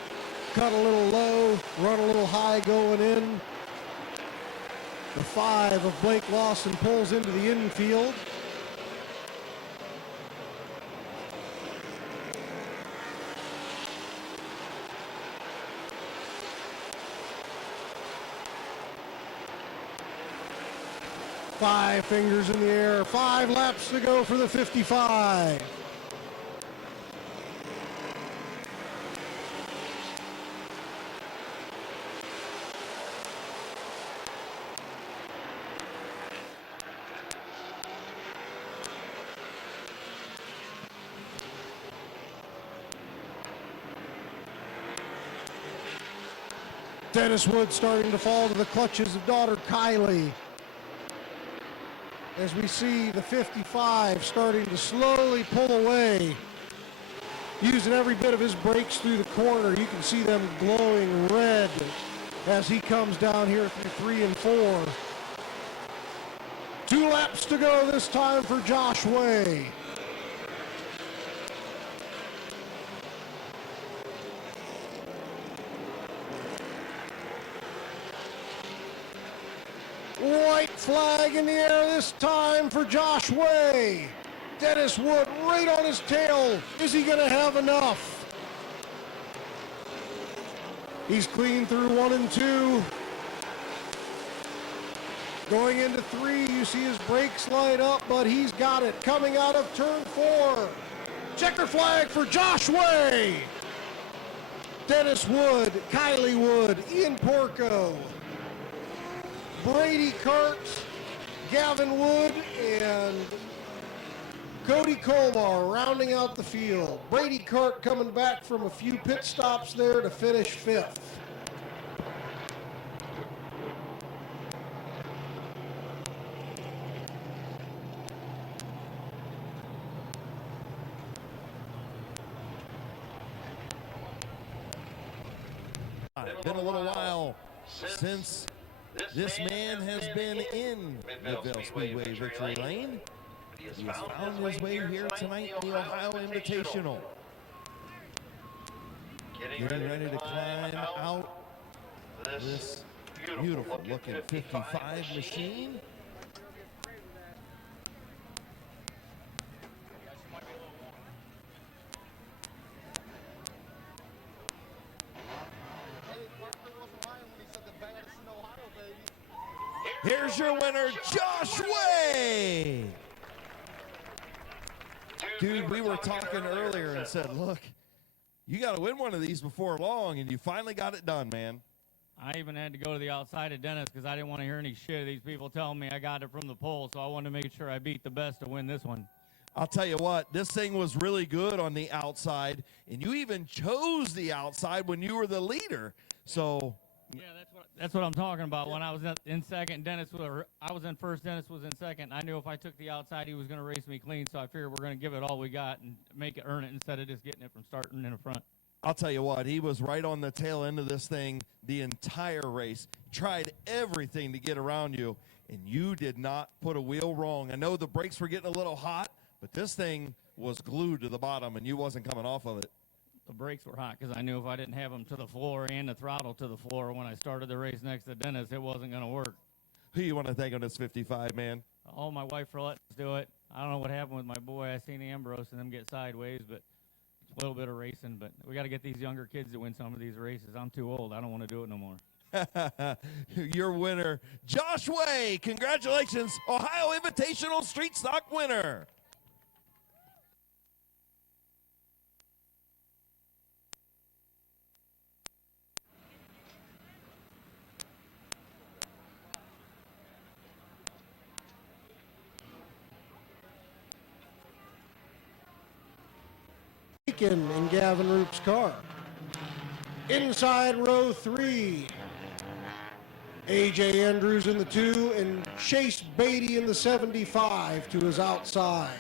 cut a little low, run a little high going in. The 5 of Blake Lawson pulls into the infield. Five fingers in the air, 5 laps to go for the 55. Dennis Wood starting to fall to the clutches of daughter Kylie. As we see the 55 starting to slowly pull away, using every bit of his brakes through the corner. You can see them glowing red as he comes down here through 3 and 4. 2 laps to go this time for Josh Way. White flag in the air this time for Josh Way. Dennis Wood right on his tail. Is he going to have enough? He's clean through 1 and 2. Going into 3, you see his brakes light up, but he's got it. Coming out of turn 4. Checker flag for Josh Way. Dennis Wood, Kylie Wood, Ian Porco. Brady Kurtz, Gavin Wood, and Cody Colmar rounding out the field. Brady Kurt coming back from a few pit stops there to finish 5th. Been a little while since this man has been in Midvale Speedway Victory Lane. He has found his way here tonight in the Ohio Invitational. Getting ready to climb out this beautiful looking 55 machine. Here's your winner, Josh Way. Dude, we were talking earlier and said, look, you got to win one of these before long, and you finally got it done, man. I even had to go to the outside of Dennis because I didn't want to hear any shit of these people telling me I got it from the pole, so I wanted to make sure I beat the best to win this one. I'll tell you what, this thing was really good on the outside, and you even chose the outside when you were the leader. So yeah, that's what I'm talking about. When I was in second, I was in first, Dennis was in second. I knew if I took the outside, he was going to race me clean, so I figured we're going to give it all we got and make it earn it instead of just getting it from starting in the front. I'll tell you what, he was right on the tail end of this thing the entire race. Tried everything to get around you, and you did not put a wheel wrong. I know the brakes were getting a little hot, but this thing was glued to the bottom, and you wasn't coming off of it. The brakes were hot because I knew if I didn't have them to the floor and the throttle to the floor when I started the race next to Dennis, it wasn't going to work. Who you want to thank on this 55, man? Oh, my wife for letting us do it. I don't know what happened with my boy. I seen Ambrose and them get sideways, but a little bit of racing. But we got to get these younger kids to win some of these races. I'm too old. I don't want to do it no more. Your winner, Josh Way. Congratulations, Ohio Invitational Street Stock winner. In Gavin Roop's car. Inside row 3, A.J. Andrews in the 2 and Chase Beatty in the 75 to his outside.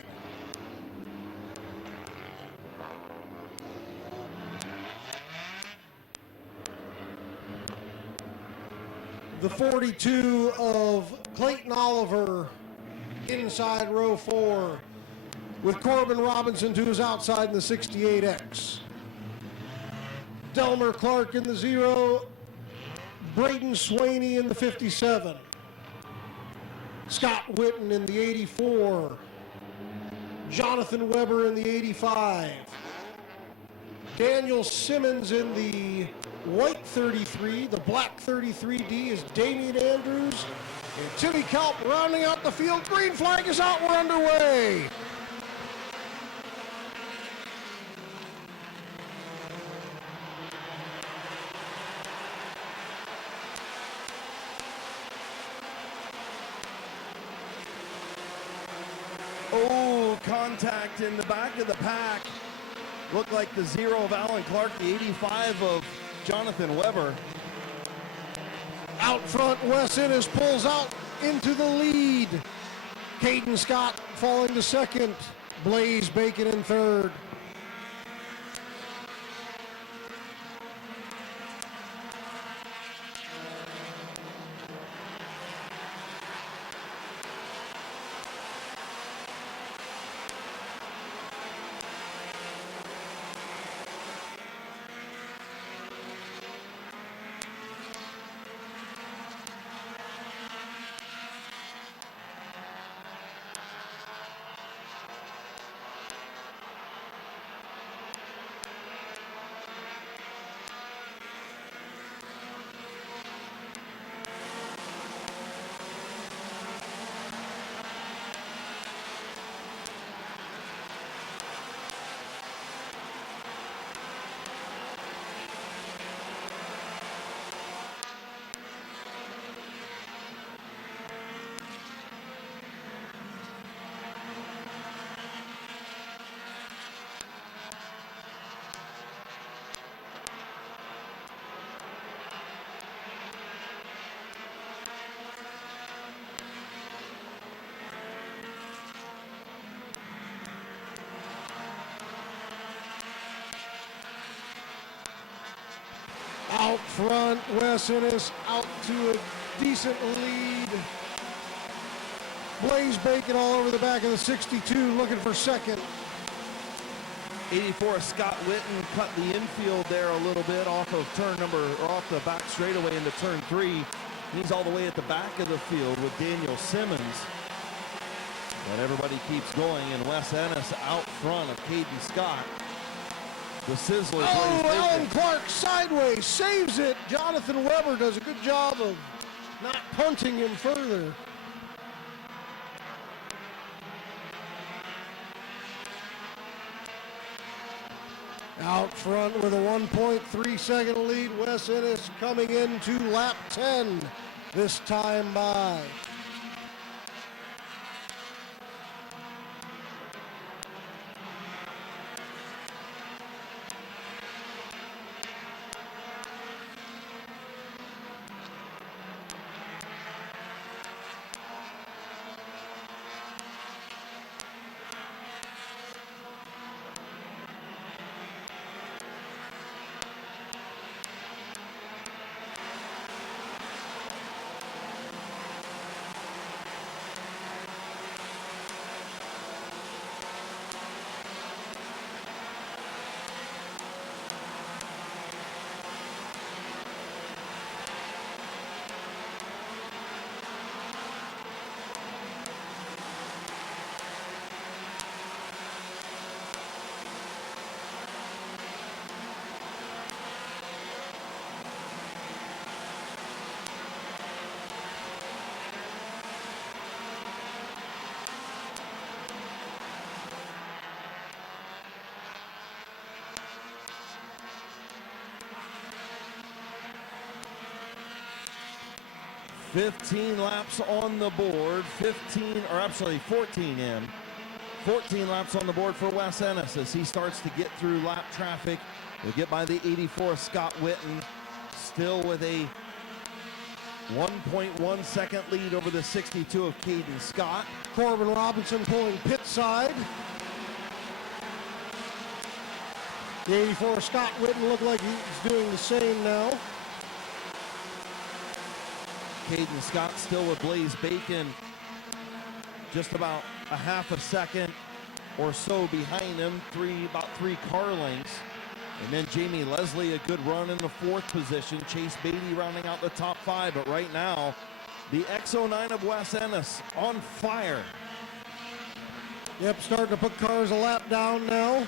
The 42 of Clayton Oliver inside row 4, with Corbin Robinson to his outside in the 68X. Delmer Clark in the 0, Braden Swaney in the 57. Scott Witten in the 84. Jonathan Weber in the 85. Daniel Simmons in the white 33. The black 33D is Damian Andrews. And Timmy Kalp rounding out the field. Green flag is out. We're underway. Oh, contact in the back of the pack. Looked like the 0 of Alan Clark, the 85 of Jonathan Weber. Out front, Wes Innes pulls out into the lead. Caden Scott falling to second. Blaze Bacon in third. Out front, Wes Ennis out to a decent lead. Blaze Bacon all over the back of the 62, looking for second. 84 Scott Witten cut the infield there a little bit off of off the back straightaway into turn 3. He's all the way at the back of the field with Daniel Simmons. But everybody keeps going, and Wes Ennis out front of Caden Scott. The Sizzler Oh, plays Alan big. Clark sideways, saves it. Jonathan Weber does a good job of not punting him further. Out front with a 1.3 second lead, Wes Ennis coming into lap 10 this time by. $15 laps on the board, 14 in. 14 laps on the board for Wes Ennis as he starts to get through lap traffic. We'll get by the 84 Scott Witten, still with a 1.1 second lead over the 62 of Caden Scott. Corbin Robinson pulling pit side. The 84 Scott Witten looked like he's doing the same now. Caden Scott still with Blaze Bacon, just about a half a second or so behind him, about three car lengths. And then Jamie Leslie, a good run in the 4th position. Chase Beatty rounding out the top 5. But right now, the X09 of Wes Ennis on fire. Yep, starting to put cars a lap down now.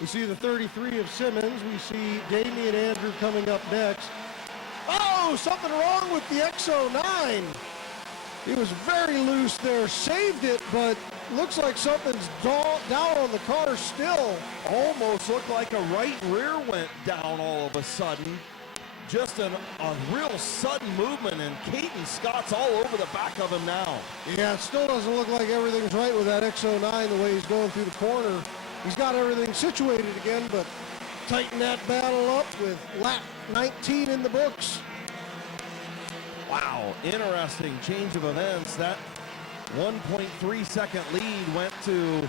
We see the 33 of Simmons. We see Damian Andrew coming up next. Oh, something wrong with the X09. He was very loose there, saved it, but looks like something's down on the car still. Almost looked like a right rear went down all of a sudden. Just a real sudden movement, and Caden Scott's all over the back of him now. Yeah, it still doesn't look like everything's right with that X09 the way he's going through the corner. He's got everything situated again, but tighten that battle up with lap 19 in the books. Wow, interesting change of events. That 1.3 second lead went to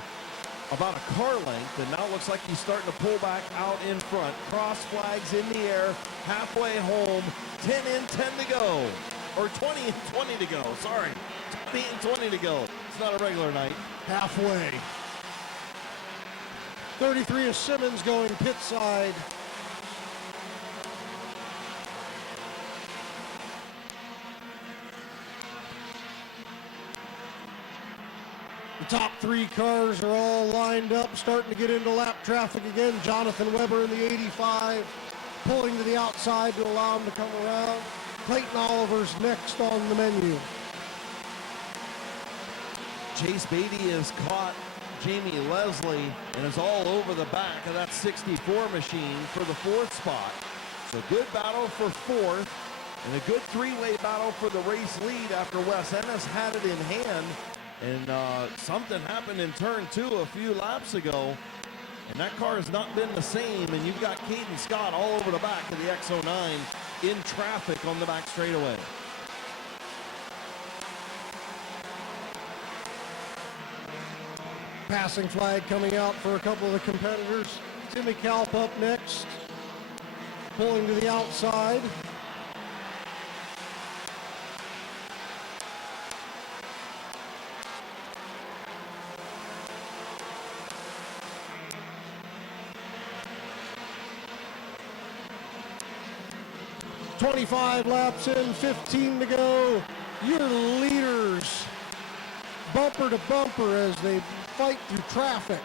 about a car length, and now looks like he's starting to pull back out in front. Cross flags in the air, halfway home, 10 in, 10 to go. Or 20 and 20 to go, sorry. 20 and 20 to go. It's not a regular night. Halfway. 33 of Simmons going pit side. The top 3 cars are all lined up, starting to get into lap traffic again. Jonathan Weber in the 85, pulling to the outside to allow him to come around. Clayton Oliver's next on the menu. Chase Beatty has caught Jamie Leslie and is all over the back of that 64 machine for the 4th spot. So good battle for 4th and a good 3-way battle for the race lead after Wes Ennis had it in hand. And something happened in turn 2 a few laps ago, and that car has not been the same, and you've got Caden Scott all over the back of the X09 in traffic on the back straightaway. Passing flag coming out for a couple of the competitors. Timmy Kalp up next. pulling to the outside. .25 laps in, 15 to go. Your leaders bumper to bumper as they fight through traffic.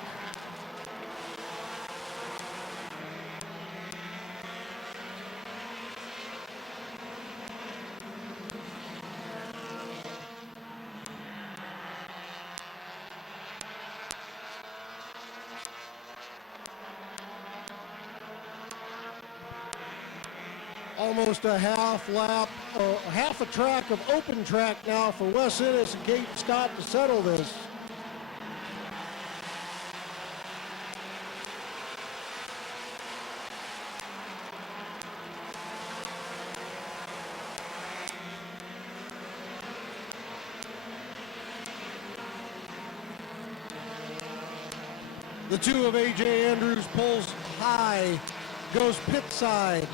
Almost a half lap, half a track of open track now for Wes Ennis and Kate Scott to settle this. The two of A.J. Andrews pulls high, goes pit side.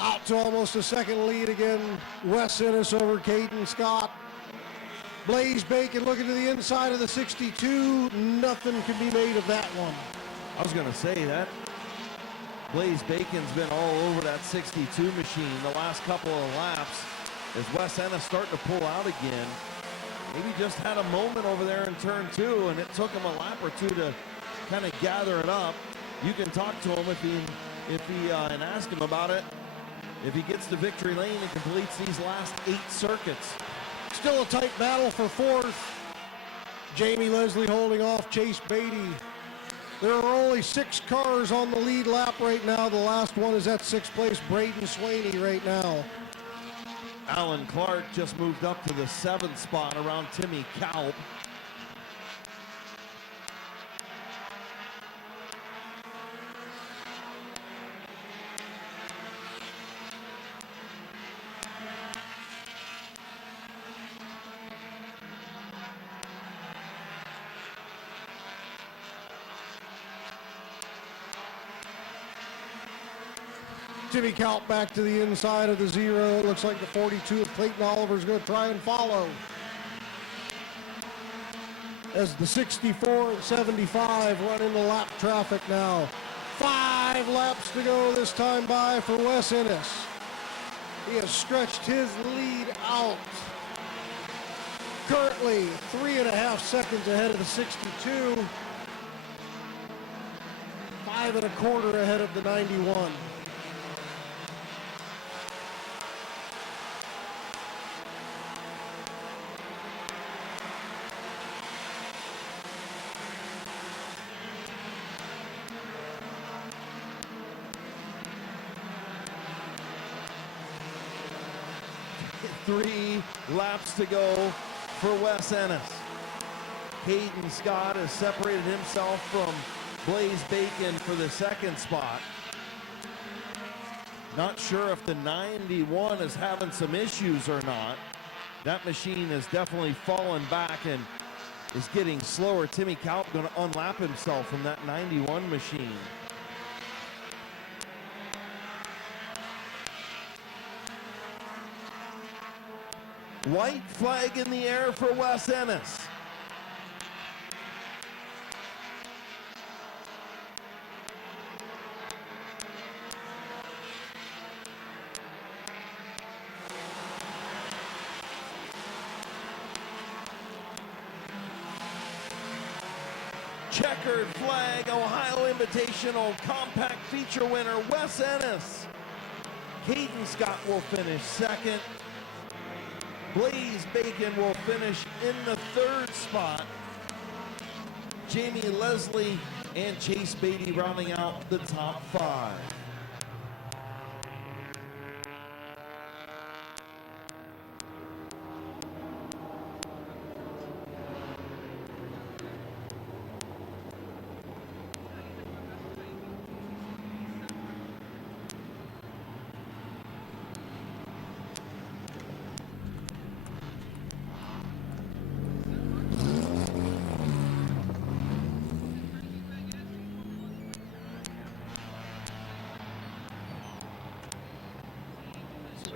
Out to almost a second lead again. Wes Ennis over Caden Scott. Blaze Bacon looking to the inside of the 62. Nothing can be made of that one. I was going to say that Blaze Bacon's been all over that 62 machine the last couple of laps as Wes Ennis starting to pull out again. Maybe just had a moment over there in turn 2 and it took him a lap or two to kind of gather it up. You can talk to him if he and ask him about it. If he gets to victory lane and completes these last 8 circuits. Still a tight battle for fourth. Jamie Leslie holding off Chase Beatty. There are only 6 cars on the lead lap right now. The last one is at 6th place, Braden Swaney right now. Alan Clark just moved up to the 7th spot around Timmy Kalb. Timmy Kalb back to the inside of the 0. It looks like the 42 of Clayton Oliver is going to try and follow. As the 64 and 75 run into lap traffic now. 5 laps to go this time by for Wes Ennis. He has stretched his lead out. Currently 3.5 seconds ahead of the 62. 5.25 ahead of the 91. Three laps to go for Wes Ennis. Caden Scott has separated himself from Blaze Bacon for the 2nd spot. Not sure if the 91 is having some issues or not. That machine has definitely fallen back and is getting slower. Timmy Kalb going to unlap himself from that 91 machine. White flag in the air for Wes Ennis. Checkered flag, Ohio Invitational Compact Feature winner, Wes Ennis. Caden Scott will finish 2nd. Blaze Bacon will finish in the 3rd spot. Jamie Leslie and Chase Beatty rounding out the top 5.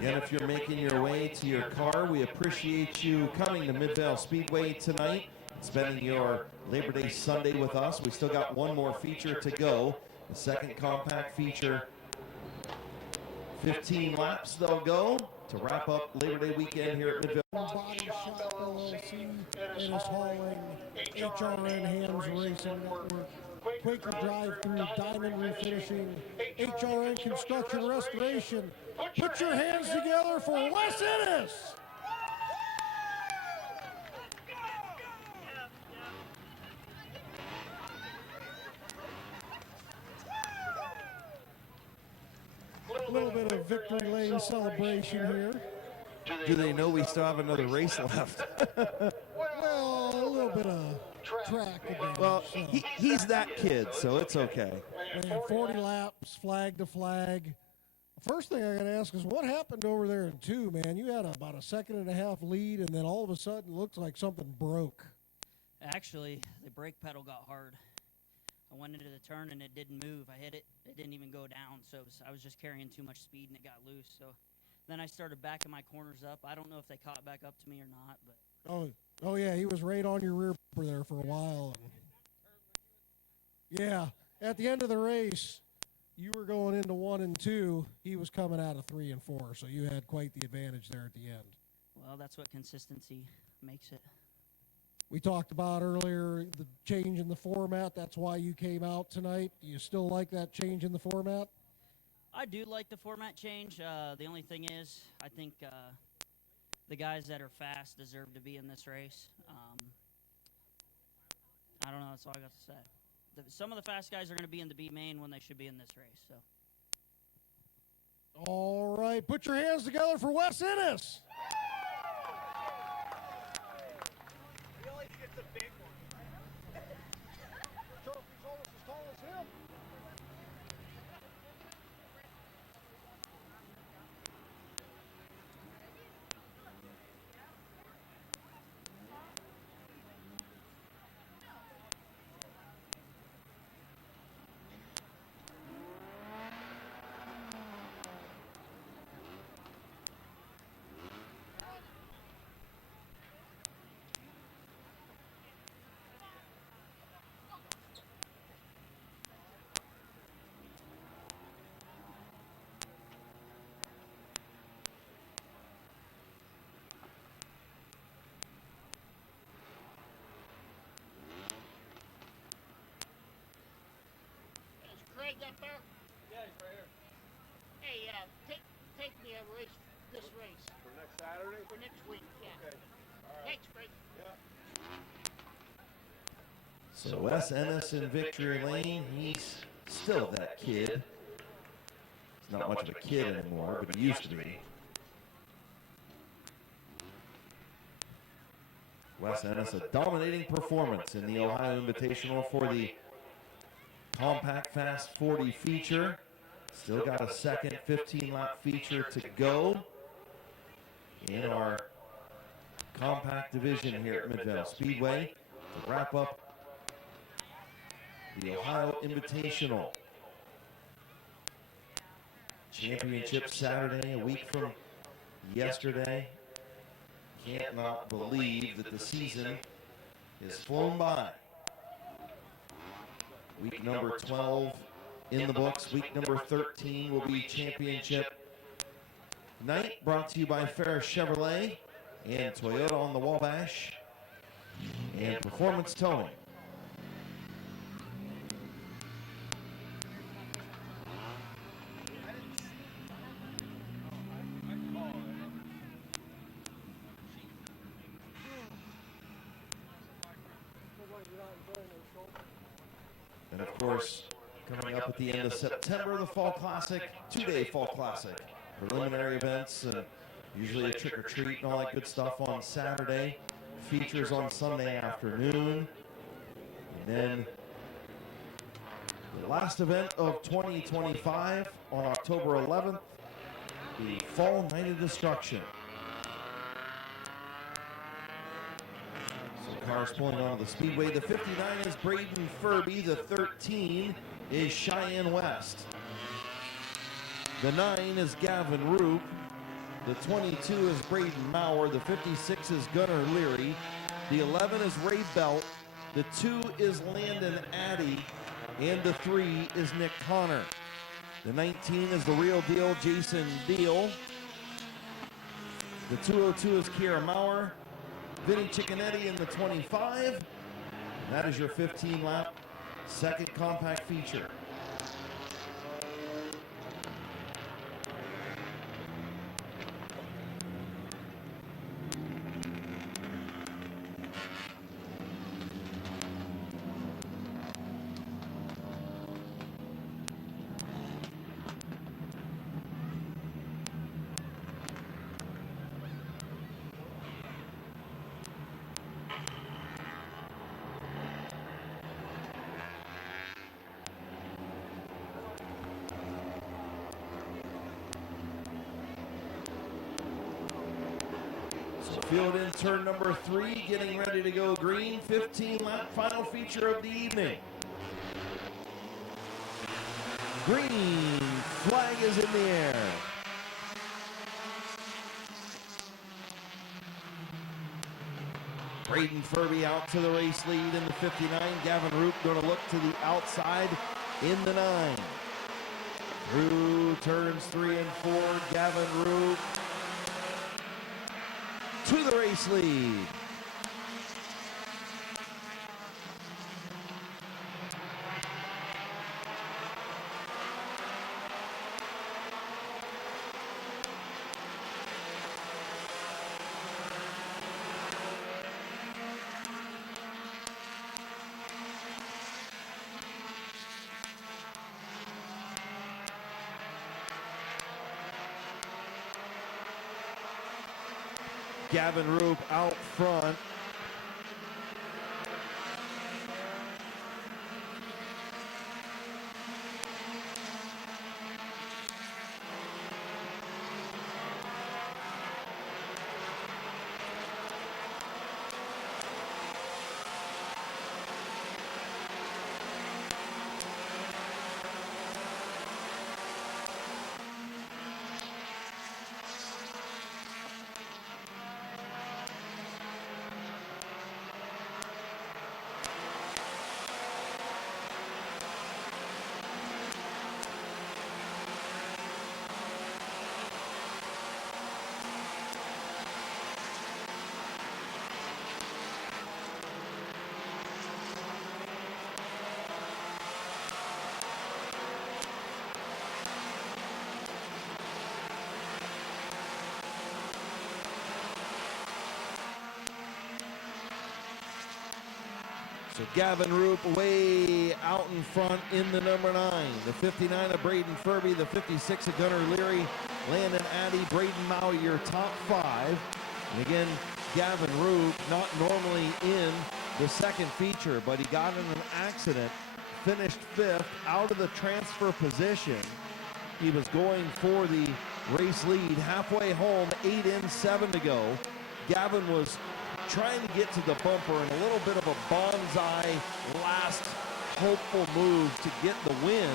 Again, if you're making your way to your car, we appreciate you coming to Midvale Speedway tonight, spending your Labor Day Sunday with us. We still got one more feature to go, the second compact feature. 15 laps they'll go to wrap up Labor Day weekend here at Midvale. Body Shop LLC, Ennis Hauling, HRN Hams Racing Network, Quaker Drive-Thru, Diamond Refinishing, HRN Construction Restoration. Put your hands together for Wes Ennis! A little bit of victory lane celebration here. Do they know we still have another race left? Well, a little bit of track advantage. Well, so. he's that kid, so it's okay. Man, 40 laps, flag to flag. First thing I got to ask is what happened over there in 2, man? You had about a 1.5 lead, and then all of a sudden looks like something broke. Actually, the brake pedal got hard. I went into the turn and it didn't move. I hit it. It didn't even go down. So I was just carrying too much speed and it got loose. So then I started backing my corners up. I don't know if they caught back up to me or not, but. Oh yeah, he was right on your rear bumper there for a while. And yeah, at the end of the race, you were going into 1 and 2. He was coming out of 3 and 4. So you had quite the advantage there at the end. Well, that's what consistency makes it. We talked about earlier the change in the format. That's why you came out tonight. Do you still like that change in the format? I do like the format change. The only thing is, I think the guys that are fast deserve to be in this race. I don't know. That's all I got to say. Some of the fast guys are going to be in the B main when they should be in this race. So. All right. Put your hands together for Wes Ennis. Craig up there? Yeah, he's right here. Hey, take me a race, this race. For next Saturday? For next week, yeah. Okay. All right. Thanks, Craig. Yeah. So Wes Ennis in victory lane. He's still that kid. He's not much of a kid anymore, but he used to be. Wes Ennis, a dominating performance in the Ohio Invitational for the Compact Fast 40 feature. Still got a second 15-lap feature to go in our compact division here at Midvale Speedway to wrap up the Ohio Invitational Championship Saturday, a week from yesterday. Can't not believe that the season has flown by. Week number 12 in the books. Week number 13 will be championship night, brought to you by Ferris Chevrolet and Toyota on the Wabash and Performance Towing. And of course, coming up at the end of September, the Fall Classic, 2-day Fall Classic. Preliminary events and usually a trick or treat and all that good stuff on Saturday. Features on Sunday afternoon. And then the last event of 2025 on October 11th, the Fall Night of Destruction. Cars pulling onto the speedway. The 59 is Braden Furby. The 13 is Cheyenne West. The 9 is Gavin Roop. The 22 is Braden Maurer. The 56 is Gunnar Leary. The 11 is Ray Belt. The 2 is Landon Addy. And the 3 is Nick Connor. The 19 is the real deal, Jason Deal. The 202 is Kiera Maurer. Vinny Cicconetti in the 25. And that is your 15-lap second compact feature. Field in turn number 3, getting ready to go green. 15-lap final feature of the evening. Green flag is in the air. Braden Furby out to the race lead in the 59. Gavin Roop going to look to the outside in the 9. Through turns 3 and 4, Gavin Roop to the race lead. Gavin Roop out front. So Gavin Roop way out in front in the number 9. The 59 of Braden Furby, the 56 of Gunnar Leary, Landon Addy, Braden Maurer, your top 5. And again, Gavin Roop not normally in the second feature, but he got in an accident, finished 5th out of the transfer position. He was going for the race lead halfway home, 8 in, 7 to go. Gavin was trying to get to the bumper in a little bit of a bonsai last hopeful move to get the win.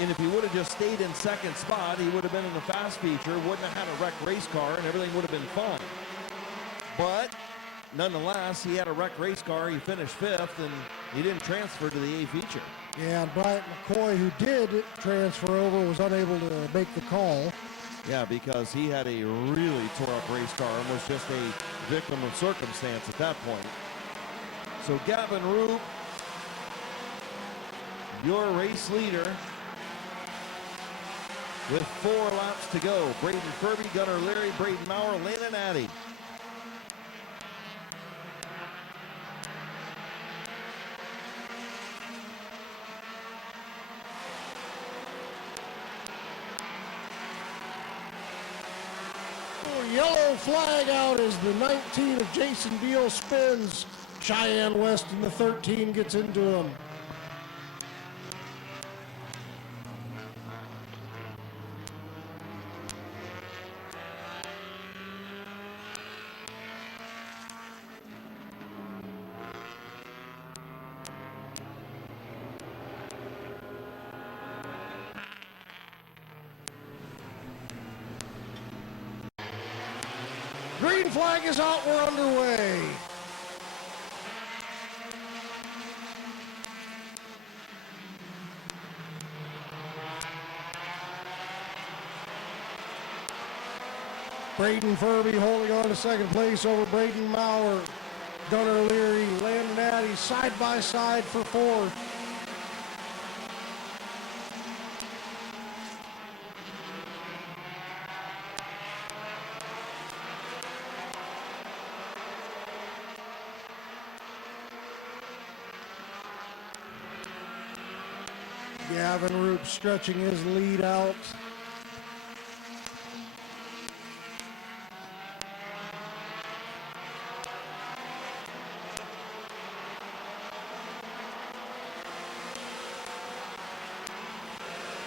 And if he would have just stayed in second spot, he would have been in the fast feature, wouldn't have had a wrecked race car, and everything would have been fine. But nonetheless, he had a wrecked race car. He finished 5th, and he didn't transfer to the A feature. Yeah, and Bryant McCoy, who did transfer over, was unable to make the call. Yeah, because he had a really tore-up race car and was just a victim of circumstance at that point. So Gavin Roop, your race leader, with 4 laps to go. Braden Furby, Gunnar Leary, Braden Maurer, Landon Addy. Yellow flag out as the 19 of Jason Deal spins. Cheyenne West in the 13 gets into him. green flag is out. We're underway. Braden Furby holding on to second place over Braden Maurer. Gunnar Leary, Landon Addy side by side for fourth. Gavin Roop stretching his lead out.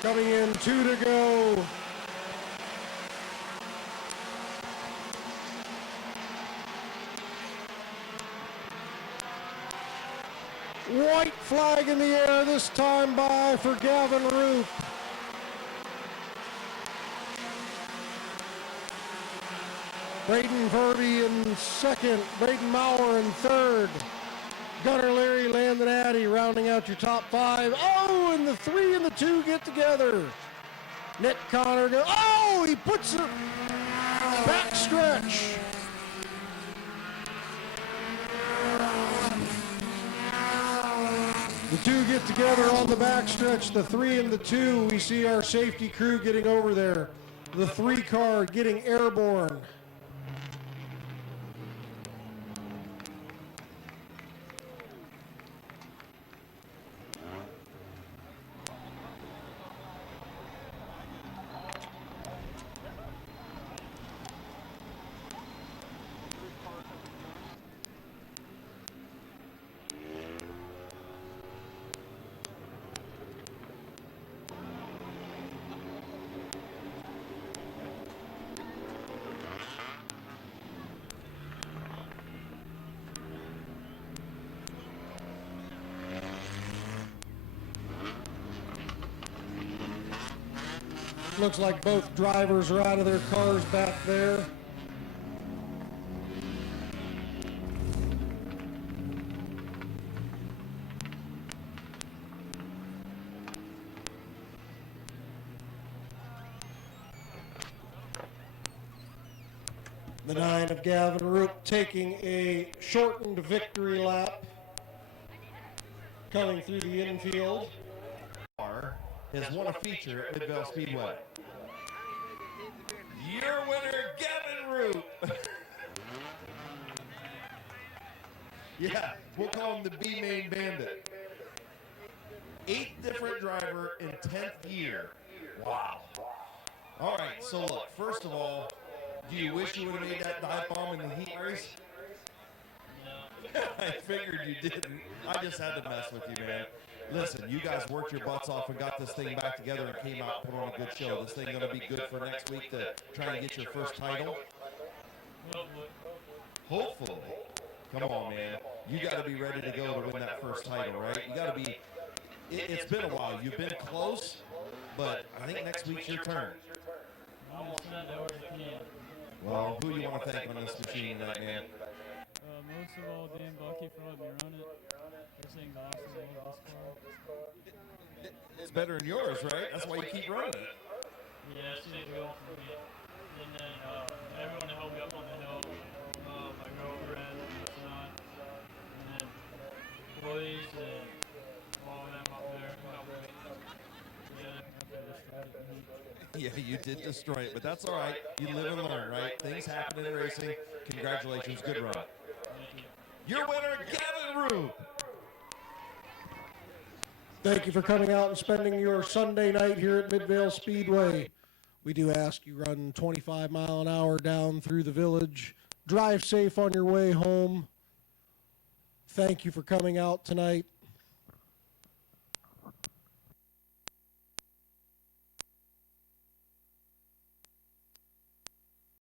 Coming in, 2 to go. White flag in the air, this time by for Gavin Roop. Braden Furby in second, Braden Maurer in third. Gunnar Leary, Landon Addy rounding out your top 5. Oh, and the 3 and the 2 get together. Nick Connor goes, oh, he puts it back stretch. The 2 get together on the back stretch, the 3 and the 2. We see our safety crew getting over there. The 3 car getting airborne. Looks like both drivers are out of their cars back there. The 9 of Gavin Roop taking a shortened victory lap, coming through the infield. Has won a feature at Midvale Speedway. Your winner, Gavin Roop. Yeah, we'll call him the B-Main Bandit. 8th different driver in 10th year. Wow. All right, so look, first of all, do you wish you would have made that dive bomb in the heat race? I figured you didn't. I just had to mess with you, man. Listen, you guys worked your butts off and got this thing back together and came out and put on a good show. This thing going to be good for next week to try and get your first title? Hopefully. Come on, man. You got to be ready to go to win that first title, right? You got to be. It's been a while. You've been close, but I think next week's your turn. Well, who do you want to thank on this machine tonight, man? Most of all, Dan Bucky for letting me run it. This thing's awesome. I love this car. It's better than yours, right? That's why you keep running it. Yeah, it's just go for me. And then everyone to help me up on the hill. My girlfriend, my son, and then boys and all of them up there. Yeah, you did destroy it, but that's all right. You live and learn, right? Things happen in racing. Congratulations. Good run. Your winner, Gavin Roop. Thank you for coming out and spending your Sunday night here at Midvale Speedway. We do ask you run 25 mile an hour down through the village. Drive safe on your way home. Thank you for coming out tonight.